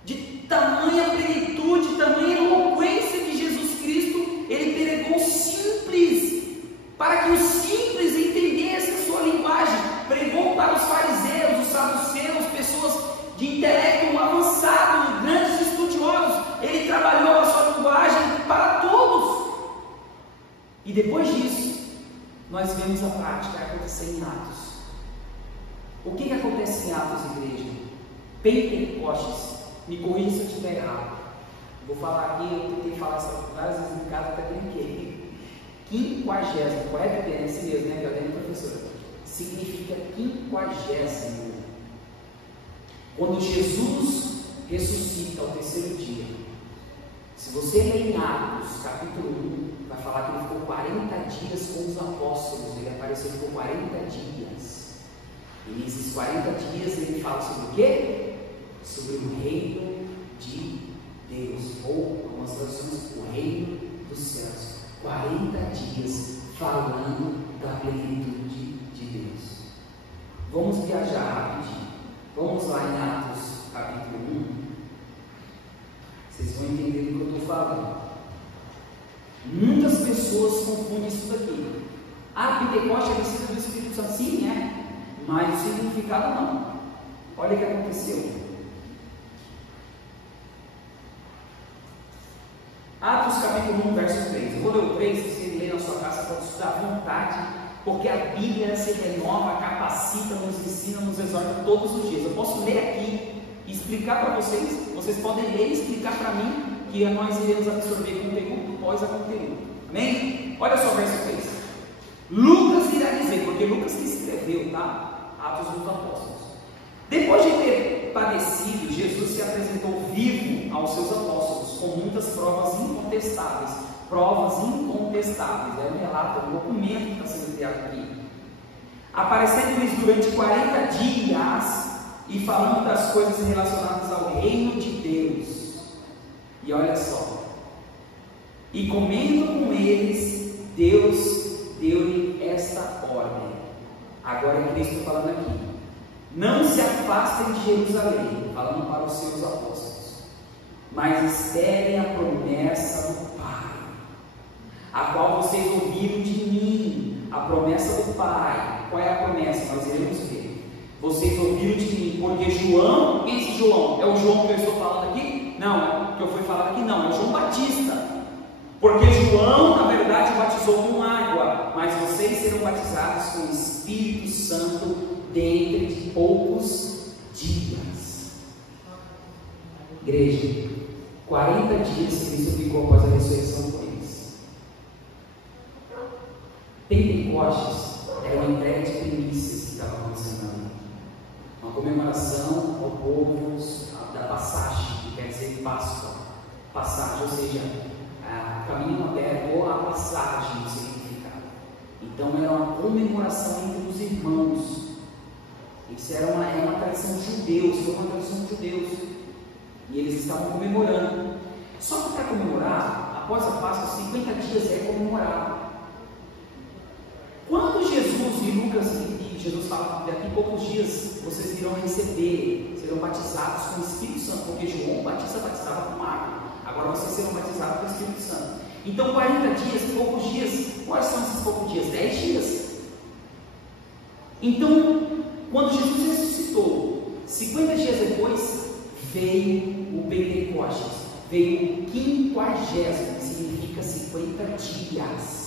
de tamanha plenitude, tamanha eloquência de Jesus Cristo. Ele pregou simples, para que os simples entendessem a sua linguagem. Pregou para os fariseus, os saduceus, pessoas de intelecto avançado, grandes estudiosos. Ele trabalhou a sua linguagem para todos. E depois disso, nós vemos a prática acontecer em Atos. O que acontece em Atos, igreja? Pentecostes. Me corrija se eu estiver errado. Vou falar aqui, eu tentei falar isso várias vezes em casa, até brinquei. 50º, correto? É esse mesmo, né, galera, professora? Significa 50º. Quando Jesus ressuscita ao terceiro dia, se você ler em Atos, capítulo 1, vai falar que ele ficou 40 dias com os apóstolos. Ele apareceu e ficou 40 dias. E nesses 40 dias ele fala sobre o quê? Sobre o reino de Deus, ou algumas traduções, o reino dos céus. 40 dias falando da plenitude de Deus. Vamos viajar rapidinho. Vamos lá em Atos capítulo 1. Vocês vão entender do que eu estou falando. Muitas pessoas confundem isso daqui. Pentecostes é descida do Espírito Santo, sim, é, mas o significado não. Olha o que aconteceu. Atos capítulo 1, verso 3. Eu vou ler o 3, se você ler na sua casa, pode estudar à vontade, porque a Bíblia se renova, capacita, nos ensina, nos exorta todos os dias. Eu posso ler aqui e explicar para vocês, vocês podem ler e explicar para mim, que nós iremos absorver conteúdo pós a conteúdo. Amém? Olha só o verso 3. Lucas irá dizer, porque Lucas que escreveu, tá? Atos dos Apóstolos. Depois de ter padecido, Jesus se apresentou vivo aos seus apóstolos, com muitas provas incontestáveis. Provas incontestáveis, é um relato, é um documento que está sendo criado aqui. Aparecendo-lhes durante 40 dias e falando das coisas relacionadas ao reino de Deus. E olha só, e comendo com eles, Deus deu-lhe esta ordem. Agora é Cristo falando aqui: não se afastem de Jerusalém, falando para os seus apóstolos, mas esperem a promessa do Pai, a qual vocês ouviram de mim. A promessa do Pai. Qual é a promessa? Nós iremos ver. Vocês ouviram de mim, porque João, quem é esse João? É o João que eu estou falando aqui? Não, que eu fui falando aqui não, é o João Batista. Porque João, na verdade, batizou com água, mas vocês serão batizados com o Espírito Santo dentro de poucos dias. Igreja, 40 dias Cristo ficou após a ressurreição com eles. Pentecostes era uma entrega de primícias que estava acontecendo ali. Uma comemoração ao povo da passagem, que quer dizer Páscoa. Passagem, ou seja, caminho aberto ou a passagem do significado. Então era uma comemoração entre os irmãos. Isso era uma tradição de judeus, foi uma tradição de judeus. E eles estavam comemorando. Só que para comemorar, após a Páscoa, 50 dias é comemorado. Quando Jesus e Lucas e Jesus falam, daqui a poucos dias vocês irão receber, serão batizados com o Espírito Santo, porque João Batista batizava com água. Agora vocês serão batizados com o Espírito Santo. Então 40 dias, poucos dias. Quais são esses poucos dias? 10 dias. Então, quando Jesus ressuscitou, 50 dias depois, veio o Pentecostes. Veio o 50º, que significa 50 dias.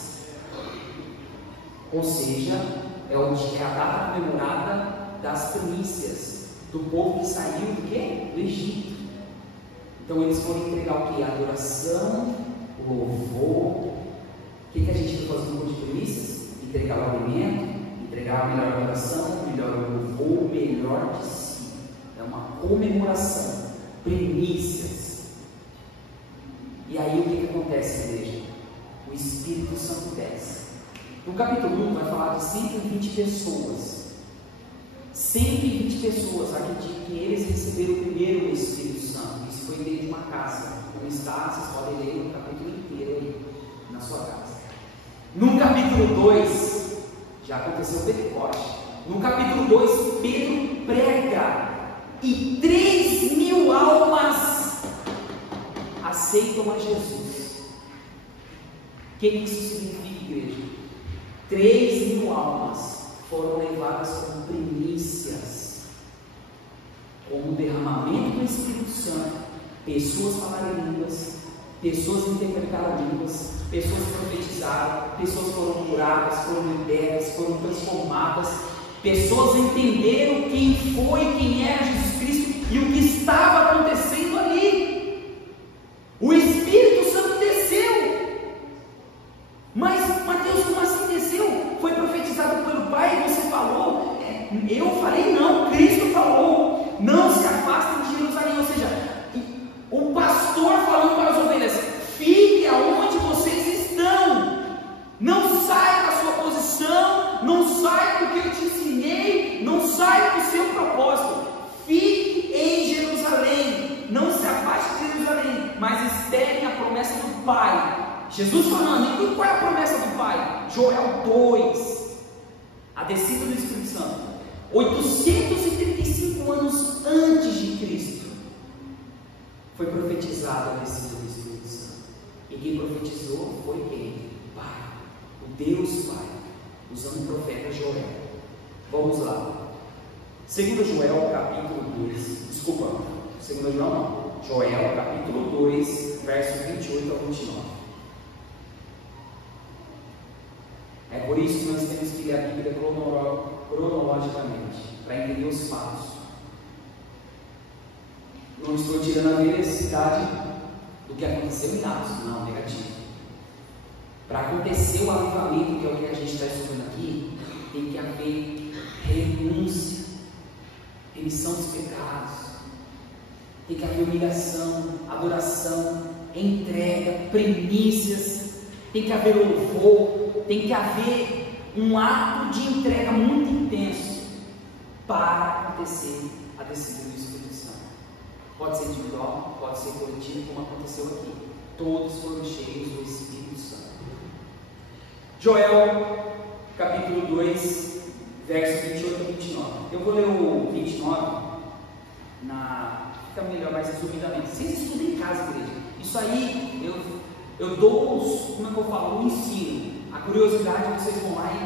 Ou seja, é a data comemorada das primícias do povo que saiu do quê? Do Egito. Então eles foram entregar o que? A adoração, o louvor. O que a gente vai fazer no culto de primícias? Entregar o alimento, entregar a melhor adoração, o melhor louvor, o melhor de si. É uma comemoração, primícias. E aí o que acontece, igreja? Espírito Santo desce. No capítulo 1 vai falar de 120 pessoas. 120 pessoas, acredito que eles receberam primeiro o Espírito Santo. Isso foi dentro de uma casa. Como está, vocês podem ler o capítulo inteiro aí, na sua casa. No capítulo 2, já aconteceu o Pentecoste. No capítulo 2, Pedro prega e 3.000 almas aceitam a Jesus. O que isso significa, igreja? 3.000 almas foram levadas como primícias, como derramamento do Espírito Santo. Pessoas falaram línguas, pessoas interpretaram línguas, pessoas profetizaram, pessoas foram curadas, foram libertas, foram transformadas, pessoas entenderam quem foi, quem era Jesus Cristo e o que estava acontecendo ali. O Espírito Santo desceu. Mas, Mateus, como assim desceu? Foi profetizado pelo Pai e você falou? Eu falei não, Cristo falou, não se afastem de Jerusalém. Ou seja, o pastor falando para as ovelhas: fique aonde vocês estão, não saia da sua posição, não saia do que eu te ensinei, não saia do seu propósito, fique em Jerusalém, não se afaste de Jerusalém, mas esperem a promessa do Pai. Jesus falando, e qual é a promessa do Pai? Joel 2, a descida do Espírito Santo, 835 anos antes de Cristo, foi profetizada a descida do Espírito Santo. E quem profetizou foi quem? O Pai, o Deus Pai, usando o profeta Joel. Vamos lá. 2 Joel capítulo 2, desculpa, 2 Joel não, Joel capítulo 2, verso 28 ao 29. É por isso que nós temos que ler a Bíblia cronologicamente, para entender os fatos. Não estou tirando a veracidade do que aconteceu em Atos, não, negativo. Para acontecer o avivamento, que é o que a gente está estudando aqui, tem que haver renúncia, remissão dos pecados, tem que haver humilhação, adoração, entrega, primícias, tem que haver louvor, tem que haver um ato de entrega muito intenso para acontecer a descida do Espírito Santo. Pode ser individual, pode ser coletivo, como aconteceu aqui. Todos foram cheios do Espírito Santo. Joel, capítulo 2, verso 28 a 29. Eu vou ler o 29, fica melhor, mais resumidamente. Vocês estudam em casa, igreja. Isso aí, eu dou como é que eu falo? O ensino. A curiosidade, vocês vão lá e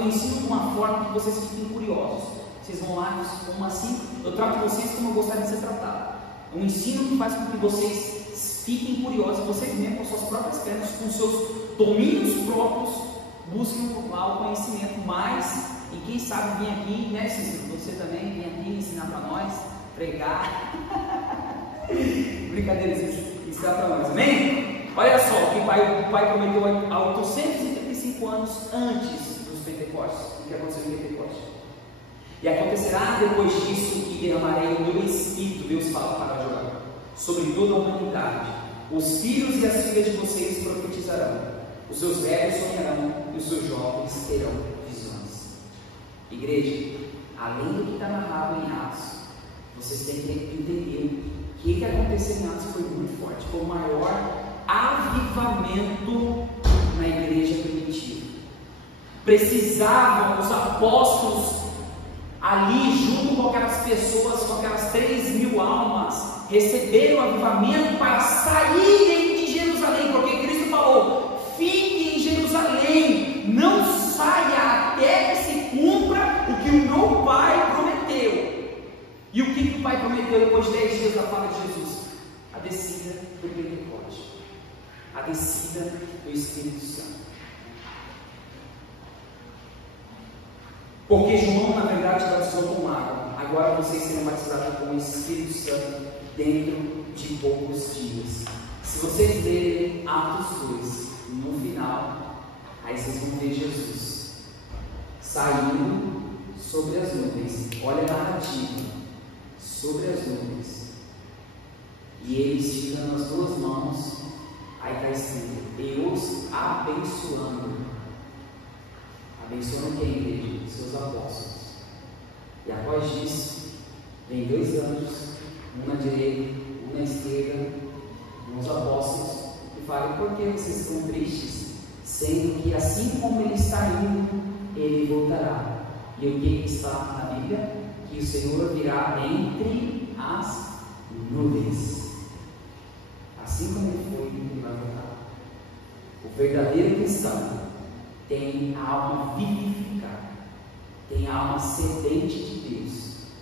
eu ensino de uma forma que vocês fiquem curiosos. Vocês vão lá, como assim? Eu trato vocês como eu gostaria de ser tratado. É um ensino que faz com que vocês fiquem curiosos, vocês mesmos, com suas próprias pernas, com seus domínios próprios, busquem lá o conhecimento mais. E quem sabe vir aqui, né, Cícero? Você também vem aqui ensinar para nós, pregar. Brincadeira, ensinar para nós, amém? Olha só, o que o Pai prometeu há 835 anos antes dos Pentecostes, o que aconteceu em Pentecostes. E acontecerá depois disso que derramarei o meu Espírito, Deus fala para Joel, sobre toda a humanidade. Os filhos e as filhas de vocês profetizarão, os seus velhos sonharão e os seus jovens terão visões. Igreja, além do que está narrado em Atos, vocês têm que entender que o que aconteceu em Atos foi muito forte, foi o maior avivamento na igreja primitiva. Precisavam os apóstolos ali, junto com aquelas pessoas, com aquelas 3.000 almas, receber o avivamento para saírem de Jerusalém, porque Cristo falou: fique em Jerusalém, não saia até que se cumpra o que o meu Pai prometeu. E o que o Pai prometeu depois de 10 dias da fala de Jesus? A descida do Pentecoste, a descida do Espírito Santo. Porque João, na verdade, batizou com água. Agora vocês serão batizados com o Espírito Santo dentro de poucos dias. Se vocês lerem Atos 2, no final, aí vocês vão ver Jesus saindo sobre as nuvens. Olha a narrativa, sobre as nuvens. E ele esticando as duas mãos, Aí está escrito: eu os abençoando. Abençoando quem, igreja? Seus apóstolos. E após disso, vem 2 anjos, um na direita, um na esquerda, uns apóstolos, e falam: por que vocês estão tristes? Sendo que assim como ele está indo, ele voltará. E o que está na Bíblia? Que o Senhor virá entre as nuvens. Assim como ele foi, ele vai voltar. O verdadeiro cristão tem a alma vivificada, tem a alma sedente de Deus,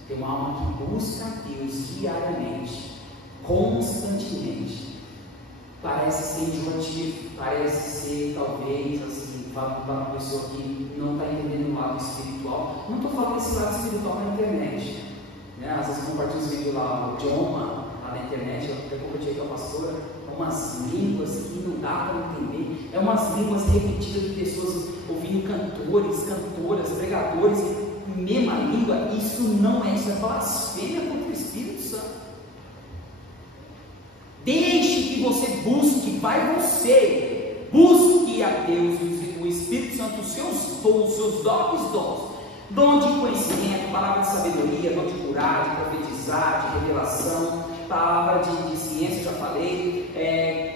tem uma alma que busca a Deus diariamente, constantemente. Parece ser enjoativo, parece ser talvez assim, para uma pessoa que não está entendendo o lado espiritual. Não estou falando desse lado espiritual na internet, né? Às vezes compartilho os vídeos lá, o idioma lá na internet. Eu até compartilhei com a pastora umas línguas que não dá para entender. É umas línguas repetidas de pessoas ouvindo cantores, cantoras, pregadores em mesma língua. Isso não é, isso é blasfêmia contra o Espírito Santo. Deixe que você busque, vai você, busque a Deus, o Espírito Santo, os seus dons, os seus dons, dom de conhecimento, palavra de sabedoria, dom de curar, de profetizar, de revelação, palavra de ciência, já falei,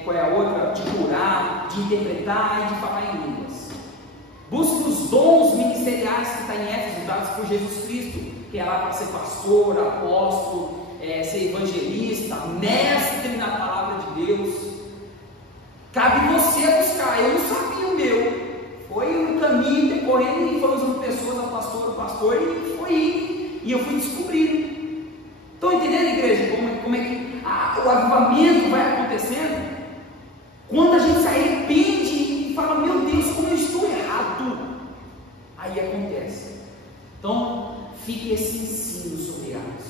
qual é a outra? De curar, de interpretar e de falar em línguas. Busque os dons ministeriais que está em Éfeso, dados por Jesus Cristo, que é lá para ser pastor, apóstolo, ser evangelista, mestre na palavra de Deus. Cabe você buscar. Eu não sabia o meu. Foi um caminho decorrendo e foi usando pessoas, o pastor, e foi indo. E eu fui descobrindo. Estão entendendo, igreja? Como é que o avivamento vai acontecendo? Quando a gente se arrepende e fala: meu Deus, como eu estou errado. Aí acontece. Então, fique esse ensino sobre Atos.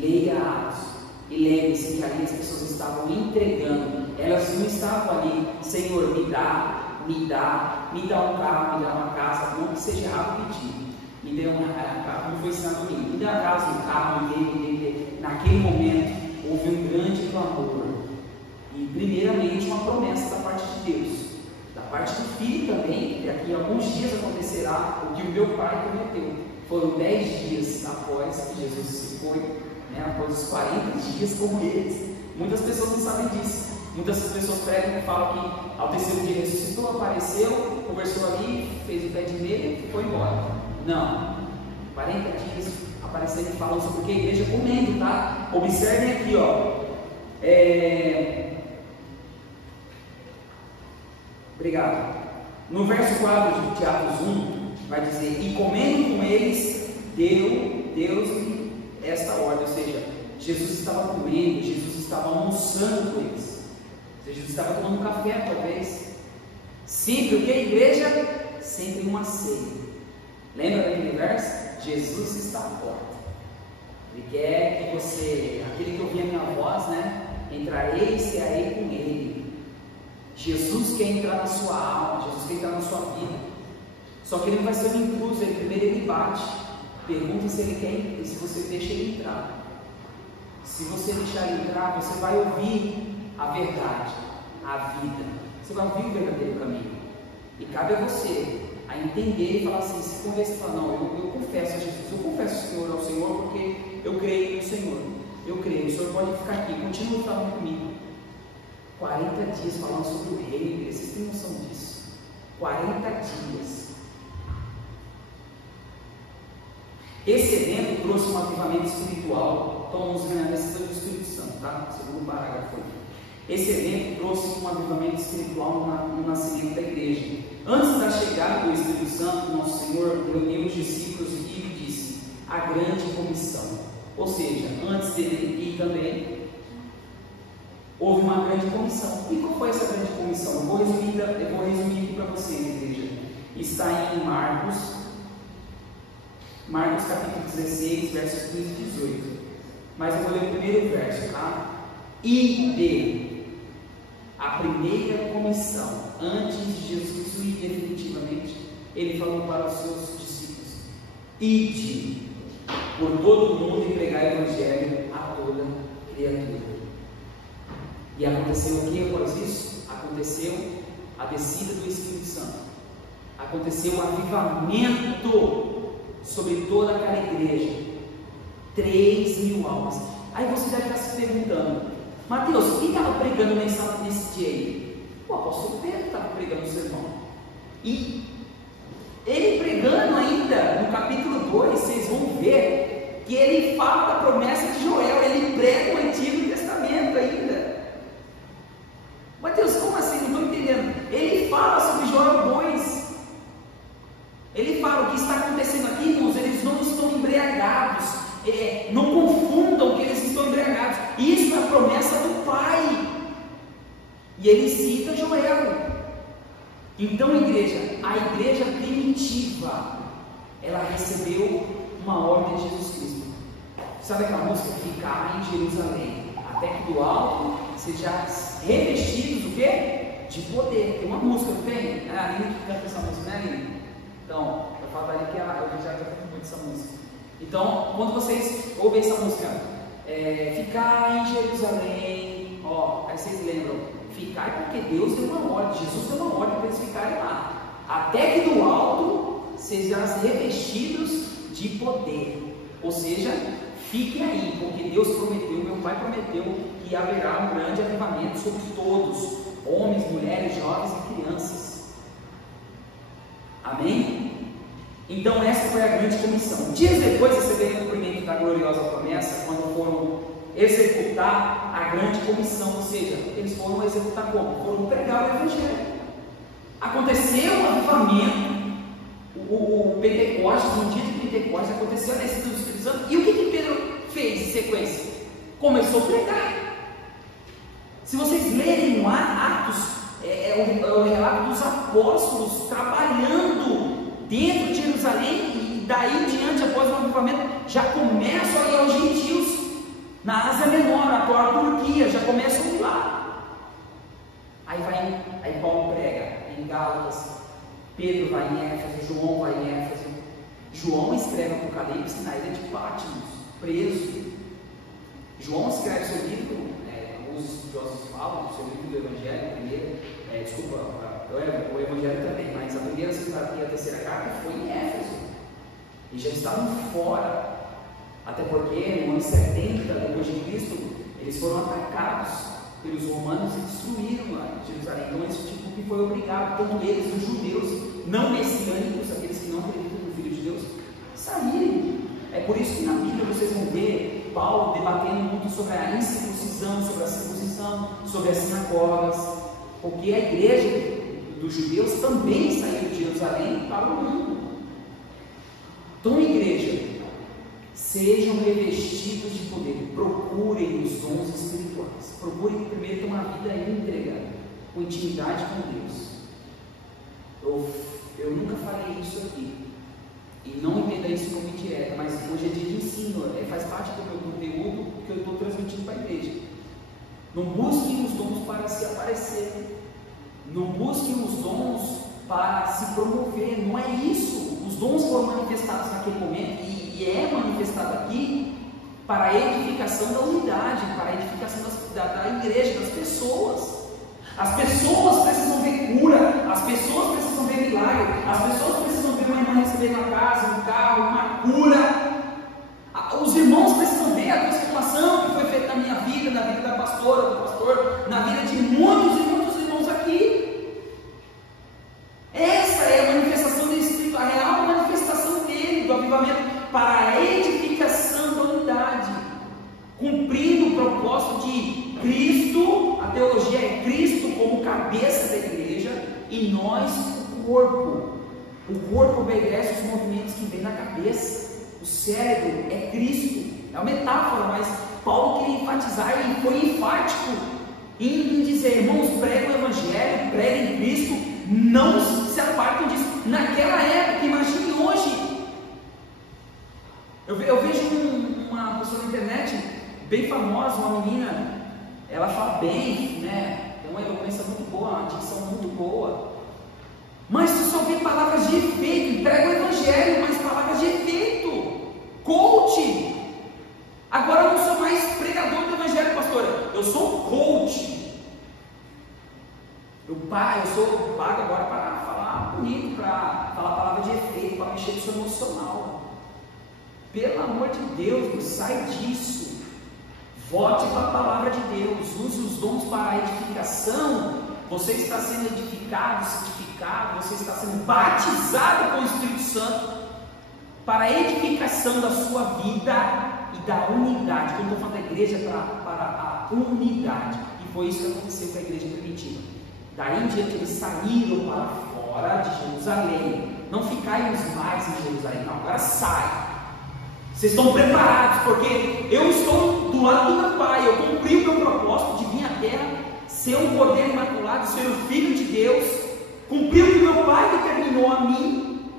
Leia Atos e lembre-se que ali as pessoas estavam entregando, elas não estavam ali: Senhor, me dá um carro, me dá uma casa, não que seja errado pedir, me dê uma casa, como foi ensinado a mim, me dá uma casa, um carro, me dê. Naquele momento houve um grande clamor e primeiramente uma promessa da parte de Deus, da parte do Filho também, que daqui a alguns dias acontecerá o que o meu Pai prometeu. Foram 10 dias após que Jesus se foi, após os 40 dias como eles. Muitas pessoas não sabem disso. Muitas pessoas pregam e falam que ao terceiro dia ressuscitou, apareceu, conversou ali, fez o pé de meia e foi embora. Não. 40 dias aparecendo e falando sobre o que a igreja comendo, tá? Observem aqui, ó. Obrigado. No verso 4 de Atos 1, vai dizer: e comendo com eles, deu Deus esta ordem. Ou seja, Jesus estava comendo, Jesus estava almoçando com eles. Jesus estava tomando café, talvez. Sempre o que a igreja? Sempre uma ceia. Lembra daquele verso? Jesus está à porta. Ele quer que você, aquele que ouvia a minha voz, entrarei e cearei com ele. Jesus quer entrar na sua alma, Jesus quer entrar na sua vida. Só que ele não vai ser um intruso, primeiro ele bate. Pergunta se ele quer, se você deixa ele entrar. Se você deixar ele entrar, você vai ouvir a verdade, a vida. Você vai ouvir o verdadeiro caminho. E cabe a você a entender e falar assim, se convencer e falar: não, eu confesso a Jesus, eu confesso o Senhor ao Senhor, porque eu creio no Senhor. Eu creio, o Senhor pode ficar aqui, continue falando comigo. 40 dias falando sobre o reino, vocês têm noção disso? 40 dias. Esse evento trouxe um avivamento espiritual. Então vamos ver na decisão do Espírito Santo, tá? Segundo parágrafo. Esse evento trouxe um avivamento espiritual no nascimento da igreja. Antes da chegada do Espírito Santo, nosso Senhor reuniu os discípulos e disse: a grande comissão. Ou seja, antes dele ir também, houve uma grande comissão. E qual foi essa grande comissão? Eu vou resumir aqui para vocês, igreja. Está em Marcos capítulo 16, versos 15 e 18. Mas eu vou ler o primeiro verso, tá? Ide, a primeira comissão, antes de Jesus Cristo ir definitivamente, ele falou para os seus discípulos: ide por todo o mundo e pregar o evangelho a toda criatura. E aconteceu o que após isso? Aconteceu a descida do Espírito Santo. Aconteceu um avivamento sobre toda aquela igreja. 3.000 almas. Aí você deve estar se perguntando: Mateus, quem estava pregando nesse dia aí? O apóstolo Pedro estava pregando o sermão. E ele pregando ainda, no capítulo 2, vocês vão ver que ele fala da promessa de Joel. Ele prega o Antigo Testamento ainda. Mateus, como assim? Não estou entendendo. Ele fala sobre Joel 2. Ele fala: o que está acontecendo aqui, irmãos, eles não estão embriagados. Não confundam que eles estão embriagados. Isso é a promessa do Pai. E ele cita Joel. Então, igreja, a igreja primitiva, ela recebeu uma ordem de Jesus Cristo. Sabe aquela música? Ficar em Jerusalém, até que do alto sejam revestidos do quê? De poder. Tem uma música, não tem? É a Aline que canta essa música, né, Aline? Então, eu falo ali que eu já canta muito essa música. Então, quando vocês ouvem essa música, ficar em Jerusalém, aí vocês lembram, ficar é porque Deus deu uma ordem, Jesus deu uma ordem para eles ficarem lá, até que do alto sejam revestidos de poder. Ou seja, fiquem aí, porque Deus prometeu, meu Pai prometeu que haverá um grande avivamento sobre todos, homens, mulheres, jovens e crianças. Amém? Então essa foi a grande comissão. Dias depois receberam o cumprimento da gloriosa promessa, quando foram executar a grande comissão. Ou seja, eles foram executar como? Foram pregar o Evangelho. Aconteceu um avivamento, o Pentecostes, no dia de Pentecostes, aconteceu a descida do Espírito Santo. E o que Pedro fez em sequência? Começou a pregar. Se vocês lerem Atos, é o relato dos apóstolos trabalhando dentro de Jerusalém, e daí em diante, após o avivamento, já começam a ir aos gentios, na Ásia Menor, na atual Turquia, já começam a ir lá. Aí Paulo prega em Gálatas, Pedro vai em Éfeso, João vai em Éfeso. João escreve Apocalipse na ilha de Patmos, preso. João escreve seu livro, os estudiosos falam, seu livro do Evangelho, o Evangelho também, mas a primeira, segunda e a terceira carta foi em Éfeso. E já estavam fora. Até porque no ano 70 depois de Cristo, eles foram atacados pelos romanos e destruíram Jerusalém. Então eles que foi obrigado, tanto eles, os judeus, não messiânicos, aqueles que não acreditam no Filho de Deus, saírem. É por isso que na Bíblia vocês vão ver Paulo debatendo muito sobre a incircuncisão, sobre a circuncisão, sobre as sinagogas, porque a igreja dos judeus também saiu de Jerusalém para o mundo. Então, igreja, sejam revestidos de poder, procurem os dons espirituais, procurem primeiro ter uma vida íntegra, com intimidade com Deus. Eu nunca falei isso aqui, e não entenda isso como indireta, mas hoje é dia de ensino, faz parte do meu conteúdo que eu estou transmitindo para a igreja. Não busquem os dons para se aparecer, não busquem os dons para se promover, não é isso. Os dons foram manifestados naquele momento e é manifestado aqui para a edificação da unidade, para a edificação da igreja, das pessoas. As pessoas precisam ver cura, as pessoas precisam ver milagre, as pessoas precisam ver uma irmã receber uma casa, um carro, uma cura. Os irmãos precisam ver a transformação que foi feita na minha vida, na vida da pastora, do pastor, na vida de muitos e muitos irmãos aqui. Essa é a manifestação do Espírito, a real manifestação dele, do avivamento, para a edificação da unidade, cumprindo o propósito de Cristo. A teologia é Cristo como cabeça da igreja e nós o corpo. O corpo obedece os movimentos que vêm na cabeça. O cérebro é Cristo. É uma metáfora, mas Paulo queria enfatizar e foi enfático em dizer: irmãos, preguem o Evangelho, preguem Cristo, não se apartem disso. Naquela época, imagine hoje. Eu vejo uma pessoa na internet bem famosa, uma menina, ela fala bem, né? Tem uma eloquência muito boa, uma dicção muito boa. Mas tu só vê palavras de efeito, prega o Evangelho, mas palavras de efeito. Coach. Agora eu não sou mais pregador do Evangelho, pastora. Eu sou coach. Eu sou pago agora para falar bonito, para falar palavra de efeito, para mexer com o seu emocional. Pelo amor de Deus, sai disso. Volte para a palavra de Deus. Use os dons para a edificação. Você está sendo edificado, santificado, você está sendo batizado com o Espírito Santo para a edificação da sua vida e da unidade. Quando eu estou falando da igreja, para a unidade. E foi isso que aconteceu com a igreja primitiva. Daí em diante eles saíram para fora de Jerusalém. Não ficais mais em Jerusalém, não, agora sai. Vocês estão preparados, porque eu estou do lado do meu Pai. Eu cumpri o meu propósito de vir à terra, ser um cordeiro imaculado, ser o Filho de Deus. Cumpri o que meu Pai determinou a mim.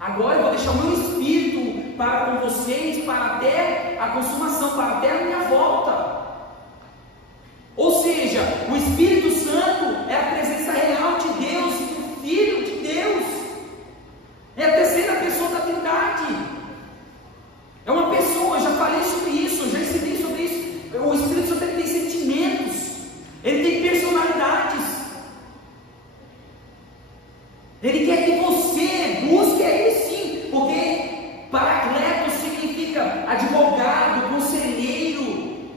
Agora eu vou deixar o meu Espírito para com vocês, para até a consumação, para até a minha volta. Ou seja, o Espírito Santo é a presença real de Deus, o Filho de Deus. É a terceira pessoa da Trindade. É uma pessoa, eu já falei sobre isso, eu já ensinei sobre isso. O Espírito Santo tem sentimentos, ele tem personalidades. Ele quer que você busque ele sim, porque paracletos significa advogado, conselheiro,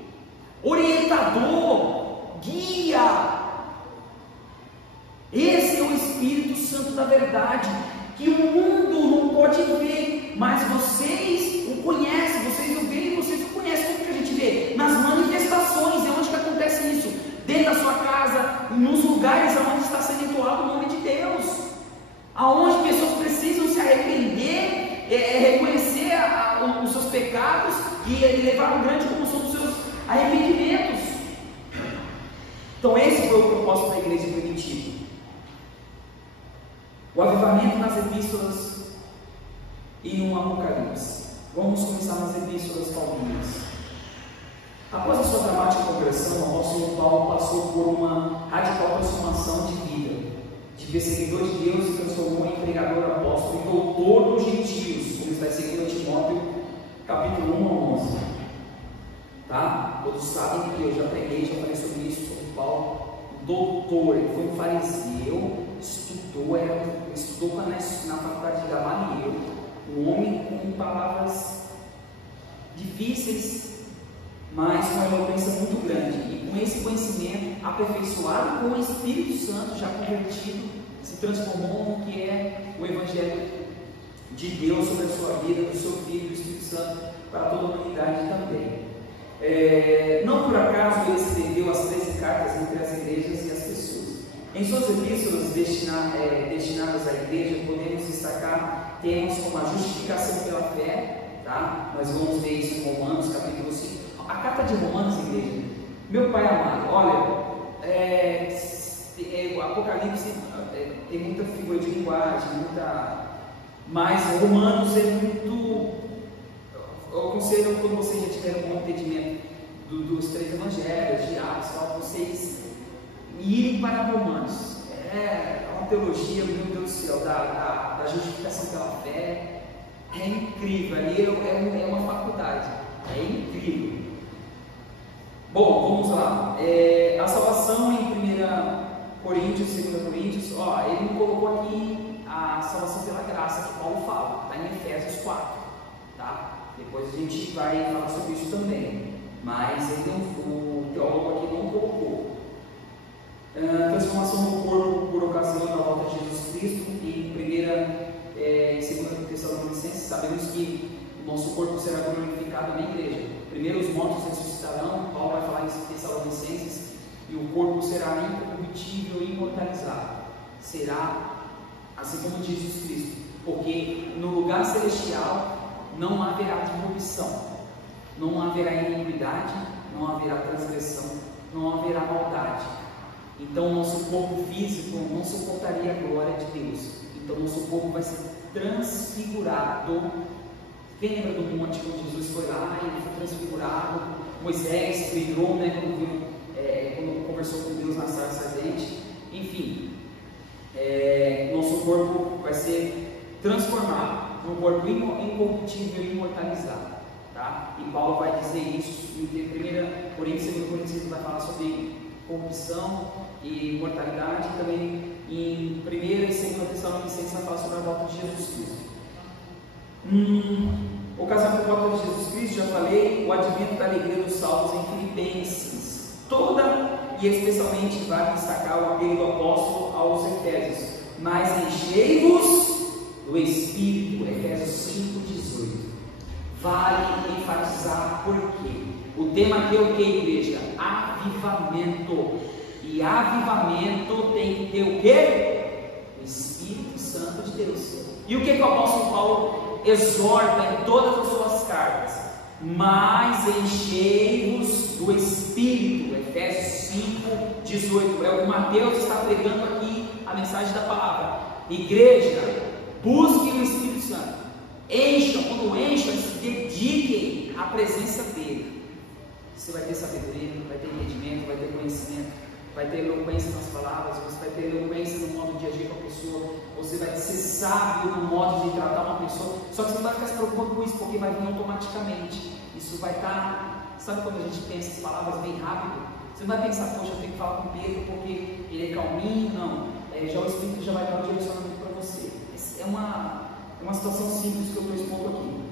orientador, guia. Esse é o Espírito Santo da verdade, que o mundo não pode ver, mas vocês o conhecem, vocês o veem, vocês o conhecem. Como que a gente vê? Nas manifestações. É onde que acontece isso? Dentro da sua casa, nos lugares onde está sendo entoado o nome de Deus, aonde pessoas precisam se arrepender, reconhecer os seus pecados e levar um grande comoção dos seus arrependimentos. Então esse foi o propósito da igreja primitiva. O avivamento nas epístolas e no Apocalipse. Vamos começar nas epístolas paulinas. Após a sua dramática conversão, o apóstolo Paulo passou por uma radical transformação de vida, de perseguidor de Deus se transformou em pregador, apóstolo e doutor dos gentios, como está em 2 Timóteo, capítulo 1 a 11. Tá? Todos sabem que eu já preguei, já falei sobre isso, sobre Paulo, doutor. Ele foi um fariseu, estudou na faculdade de Gamaliel, um homem com palavras difíceis, mas com uma eloquência muito grande, e com esse conhecimento aperfeiçoado com o Espírito Santo já convertido, se transformou no que é o Evangelho de Deus sobre a sua vida, do seu Filho, do Espírito Santo, para toda a humanidade também. Não por acaso ele escreveu as 13 cartas entre as igrejas e as pessoas. Em suas epístolas destinadas à igreja, podemos destacar temas como a justificação pela fé, tá? Nós vamos ver isso em Romanos, capítulo 5. A carta de Romanos, igreja, meu pai amado, olha, o Apocalipse tem muita figura de linguagem, mas Romanos é muito. Eu aconselho, quando vocês já tiverem um bom entendimento dos 3 evangelhos, de Atos, vocês irem para Romanos. É uma teologia, meu Deus do céu, da justificação pela fé. É incrível, ali é uma faculdade, é incrível. Bom, vamos lá. A salvação em 1 Coríntios, 2 Coríntios, ele não colocou aqui a salvação pela graça que Paulo fala, está em Efésios 4, tá? Depois a gente vai falar sobre isso também, mas o teólogo aqui não colocou. Transformação do corpo por ocasião da volta de Jesus Cristo. Em 1 e 2 Tessalonicenses, sabemos que o nosso corpo será glorificado na igreja. Primeiro os mortos ressuscitarão, Paulo vai falar em Tessalonicenses, e o corpo será incorruptível e imortalizado. Será assim como diz Jesus Cristo, porque no lugar celestial não haverá corrupção, não haverá iniquidade, não haverá transgressão, não haverá maldade. Então o nosso corpo físico não suportaria a glória de Deus. Então o nosso corpo vai ser transfigurado. Quem lembra do monte quando Jesus foi lá e ele foi transfigurado? Moisés brilhou, né, quando conversou com Deus na sarça ardente. Enfim, nosso corpo vai ser transformado num corpo incorruptível e imortalizado, tá? E Paulo vai dizer isso em 1 Coríntios, 2 Coríntios, ele vai falar sobre corrupção e mortalidade. Também em 1ª e 2ª Tessalonicenses vai falar sobre a volta de Jesus Cristo. Ocasião da volta de Jesus Cristo, já falei, o advento da alegria dos salvos em Filipenses. Toda e especialmente vai destacar o apelo do apóstolo aos Efésios. Mas enchei-vos do Espírito, Efésios 5,18. Vale enfatizar por quê? O tema aqui é o que, igreja? Avivamento. E avivamento tem que ter o quê? O Espírito Santo de Deus. E o que o apóstolo Paulo exorta em todas as suas cartas? Mas enchei-vos do Espírito, Efésios 5,18. É o que Mateus está pregando aqui, a mensagem da palavra. Igreja, busquem o Espírito Santo. Encham, quando encham, se dediquem à presença dele. Você vai ter sabedoria, vai ter entendimento, vai ter conhecimento, vai ter eloquência nas palavras, você vai ter eloquência no modo de agir com a pessoa, você vai ser sábio no modo de tratar uma pessoa. Só que você não vai ficar se preocupando com isso, porque vai vir automaticamente. Isso vai estar, sabe quando a gente pensa as palavras bem rápido? Você não vai pensar, poxa, eu tenho que falar com Pedro porque ele é calminho, não. Já o Espírito já vai dar um direcionamento para você. É uma situação simples que eu estou expondo aqui.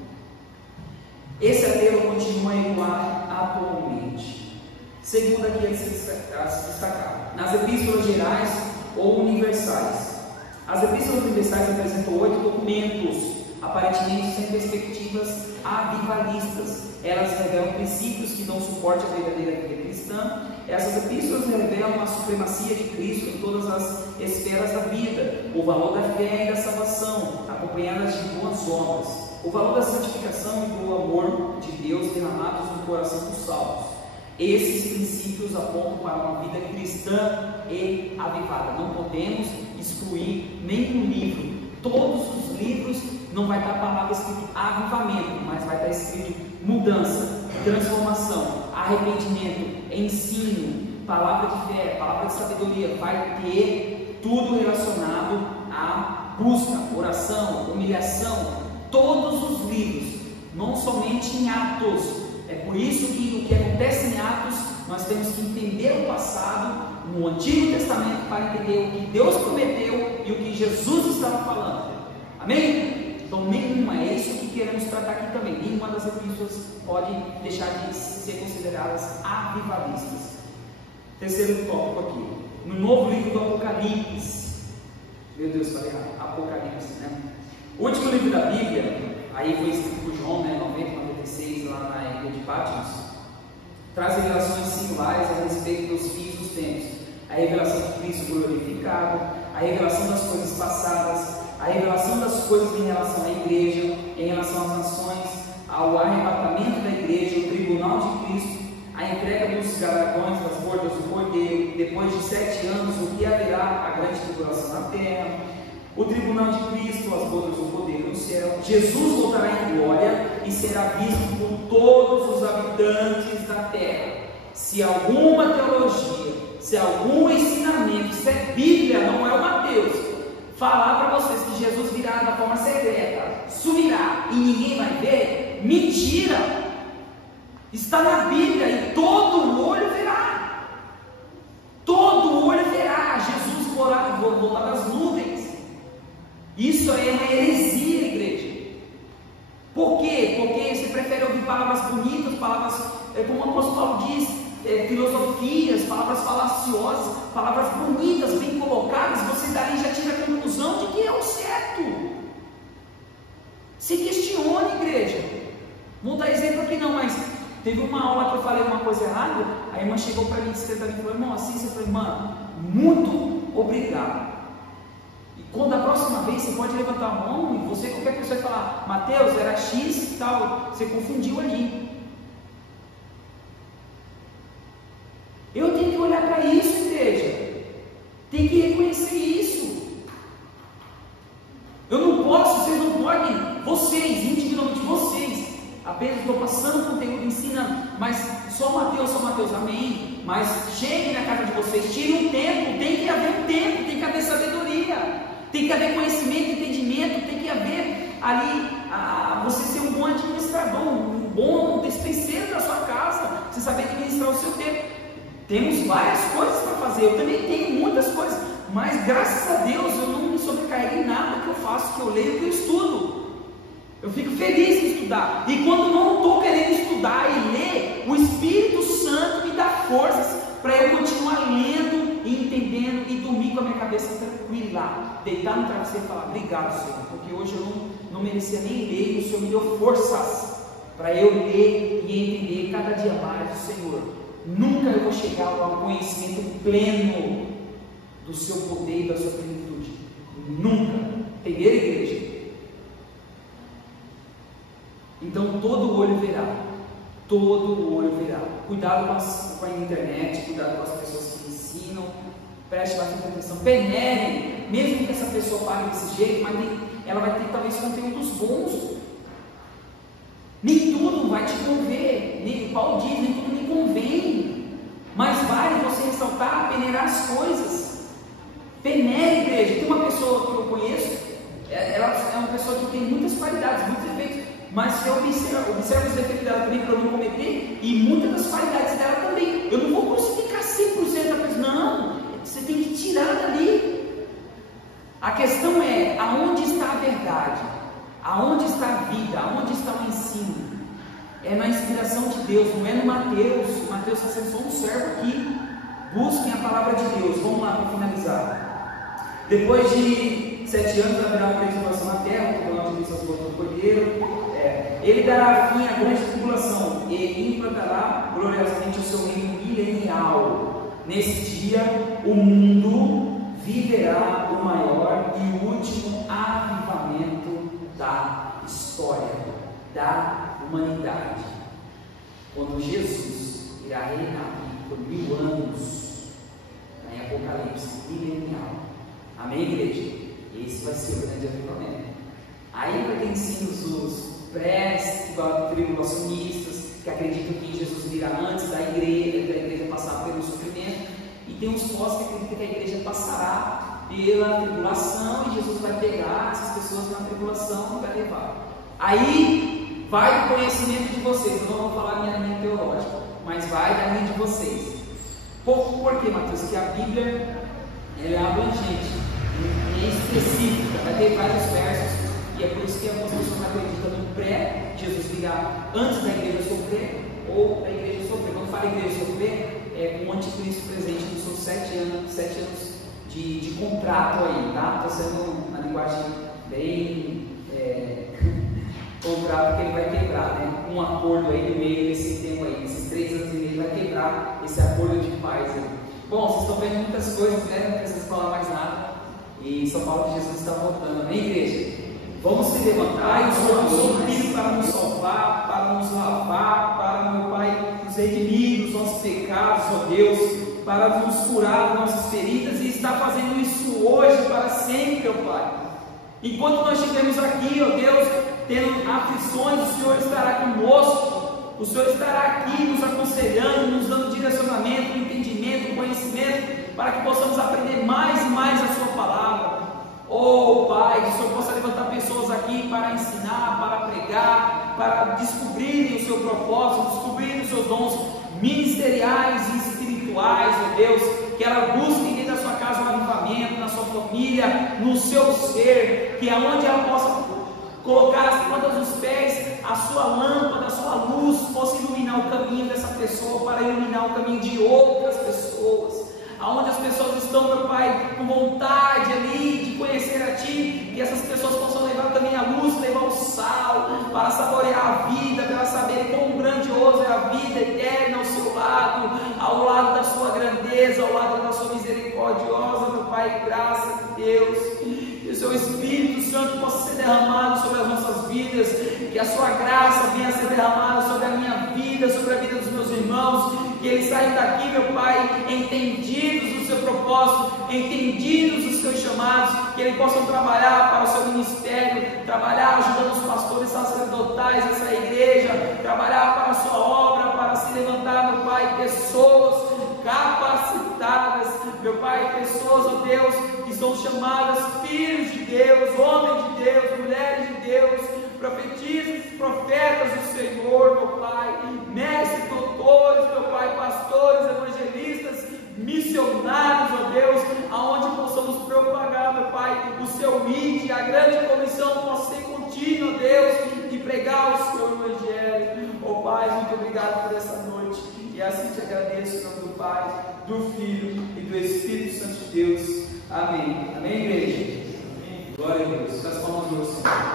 Esse apelo continua a ecoar atualmente. Segundo aqui a se destacar, nas epístolas gerais ou universais. As epístolas universais apresentam 8 documentos, aparentemente sem perspectivas avivalistas. Elas revelam princípios que dão suporte à verdadeira vida cristã. Essas epístolas revelam a supremacia de Cristo em todas as esferas da vida, o valor da fé e da salvação, acompanhadas de boas obras, o valor da santificação e do amor de Deus derramados no coração dos salvos. Esses princípios apontam para uma vida cristã e avivada. Não podemos excluir nenhum livro. Todos os livros não vai estar a palavra escrito avivamento, mas vai estar escrito mudança, transformação, arrependimento, ensino, palavra de fé, palavra de sabedoria. Vai ter tudo relacionado à busca, oração, humilhação. Todos os livros, não somente em Atos. É por isso que o que acontece em Atos, nós temos que entender o passado no Antigo Testamento para entender o que Deus prometeu e o que Jesus estava falando. Amém? Então nenhuma, é isso que queremos tratar aqui também. Nenhuma das epístolas pode deixar de ser consideradas avivalistas. Terceiro tópico aqui, no novo livro do Apocalipse. Meu Deus, falei errado, Apocalipse, né? O último livro da Bíblia, aí foi escrito por João, né, 96, lá na ilha de Patmos, traz revelações singulares a respeito dos fins dos tempos. A revelação de Cristo glorificado, a revelação das coisas passadas, a revelação das coisas em relação à igreja, em relação às nações, ao arrebatamento da igreja, o tribunal de Cristo, a entrega dos galardões das bordas do Cordeiro, depois de 7 anos, o que haverá a grande tribulação na terra, o tribunal de Cristo, as bodas do Cordeiro no céu. Jesus voltará em glória e será visto por todos os habitantes da terra. Se alguma teologia, se algum ensinamento, se é Bíblia, não é o Mateus, falar para vocês que Jesus virá da forma secreta, sumirá e ninguém vai ver, mentira! Está na Bíblia e todo olho verá. Todo olho verá Jesus voltar das nuvens. Isso é uma heresia, igreja. Por quê? Porque você prefere ouvir palavras bonitas, palavras, como o apóstolo Paulo diz, filosofias, palavras falaciosas, palavras bonitas, bem colocadas. Você dali já tira a conclusão de que é o certo. Se questione, igreja. Vou dar exemplo aqui não, mas teve uma aula que eu falei uma coisa errada, a irmã chegou para mim e falou, irmão, assim, você falou, irmã, muito obrigado. E quando a próxima vez você pode levantar a mão e você, qualquer pessoa vai falar, Mateus, era X e tal, você confundiu ali. Eu tenho que olhar para isso, igreja. Tem que reconhecer isso. Eu não posso, vocês não podem, vocês, individualmente vocês, apenas estou passando conteúdo, ensinando, mas só Mateus, amém. Mas cheguem na casa de vocês, tirem um tempo, tem que haver um tempo, tem que haver sabedoria, tem que haver conhecimento, entendimento, tem que haver ali, você ser um bom administrador, um bom despenseiro da sua casa, você saber administrar o seu tempo. Temos várias coisas para fazer, eu também tenho muitas coisas, mas graças a Deus eu não me sobrecarreguei em nada que eu faço, que eu leio, que eu estudo. Eu fico feliz em estudar, e quando não estou querendo estudar e ler, o Espírito Santo me dá forças para eu continuar lendo e entendendo e dormir com a minha cabeça tranquila, deitar no travesseiro e falar: obrigado, Senhor, porque hoje eu não merecia nem ler, e o Senhor me deu forças para eu ler e entender cada dia mais o Senhor. Nunca eu vou chegar ao conhecimento pleno do seu poder e da sua plenitude. Nunca. Entenderam, igreja? Então todo olho verá. Todo olho verá. Cuidado com a internet, cuidado com as pessoas que ensinam. Preste bastante atenção. Peneire, mesmo que essa pessoa pague desse jeito, mas ela vai ter talvez conteúdos bons. Nem tudo vai te conver. Paulo diz, nem tudo me convém. Mas vale você ressaltar, peneirar as coisas. Peneire, igreja. Tem uma pessoa que eu conheço, ela é uma pessoa que tem muitas qualidades, muitos defeitos, mas se eu observo os defeitos dela também para eu não cometer, e muitas das qualidades dela também. Eu não vou crucificar 100% da pessoa, não. Você tem que tirar dali. A questão é, aonde está a verdade? Aonde está a vida? Aonde está o ensino? É na inspiração de Deus, não é no Mateus. Mateus está sendo só um servo aqui. Busquem a palavra de Deus. Vamos lá para finalizar. Depois de 7 anos haverá uma tribulação na terra, o tribunal de justiça do Cordeiro. Ele dará fim à grande tribulação e implantará gloriosamente o seu reino milenial. Nesse dia, o mundo viverá o maior e o último avivamento da história da humanidade, quando Jesus irá reinar por 1000 anos, em Apocalipse milenial. Amém, igreja? Esse vai ser o grande avivamento. Aí pertencemos os pré-tribulacionistas, que acreditam que Jesus virá antes da igreja passar pelo sofrimento, e tem uns pós que acreditam que a igreja passará pela tribulação e Jesus vai pegar essas pessoas na tribulação e vai levar. Aí vai o conhecimento de vocês. Eu não vou falar minha linha teológica, mas vai da linha de vocês. Por quê, Mateus? Porque a Bíblia ela é abrangente, é específica, vai ter vários versos, e é por isso que algumas pessoas acreditam no pré-Jesus virá antes da igreja sofrer ou da igreja sofrer. Quando fala igreja sofrer, é com o anticristo presente nos seus 7 anos de contrato aí, tá? Estou sendo uma linguagem bem contrato que ele vai quebrar, né? Um acordo aí no meio desse tempo aí, esses 3 anos e meio, ele vai quebrar esse acordo de paz aí. Bom, vocês estão vendo muitas coisas, né? Não preciso falar mais nada. E só falo que Jesus está voltando, amém, igreja? Vamos se levantar e o Senhor nos filho para nos salvar, para nos lavar, para, meu Pai, nos redimir dos nossos pecados, ó Deus, para nos curar das nossas feridas, e está fazendo isso hoje, para sempre, ó Pai. Enquanto nós estivermos aqui, ó Deus, tendo aflições, o Senhor estará conosco, o Senhor estará aqui nos aconselhando, nos dando direcionamento, entendimento, conhecimento, para que possamos aprender mais e mais a Sua palavra. Oh Pai, que o Senhor possa levantar pessoas aqui para ensinar, para pregar, para descobrirem o Seu propósito, descobrirem os Seus dons ministeriais e espirituais, ó Deus, que ela busque dentro da sua casa um avivamento, na sua família, no seu ser, que aonde ela possa colocar as plantas dos pés, a sua lâmpada, a sua luz, possa iluminar o caminho dessa pessoa, para iluminar o caminho de outras pessoas. Aonde as pessoas estão, meu Pai, com vontade ali de conhecer a Ti, que essas pessoas possam levar também a luz, levar o sal, para saborear a vida, para saber quão grandioso é a vida eterna ao seu lado, ao lado da Sua grandeza, ao lado da Sua misericordiosa, meu Pai, graça de Deus. Que o Seu Espírito Santo possa ser derramado sobre as nossas vidas, que a Sua graça venha a ser derramada sobre a minha vida, sobre a vida dos meus irmãos, que eles saiam daqui, meu Pai, entendidos do Seu propósito, entendidos dos Seus chamados, que eles possam trabalhar para o Seu ministério, trabalhar ajudando os pastores sacerdotais dessa igreja, trabalhar para a Sua obra, para se levantar, meu Pai, pessoas capacitadas, meu Pai, pessoas, ó Deus, que são chamadas filhos de Deus, homens de Deus, mulheres de Deus, profetisas, profetas do Senhor, meu Pai, mestres, doutores, meu Pai, pastores, evangelistas, cristão possa ser contínuo, Deus, de pregar o Seu Evangelho. Oh Pai, muito obrigado por essa noite. E assim te agradeço em nome do Pai, do Filho e do Espírito Santo de Deus. Amém. Amém, igreja? Glória a Deus. Das palmas do Senhor.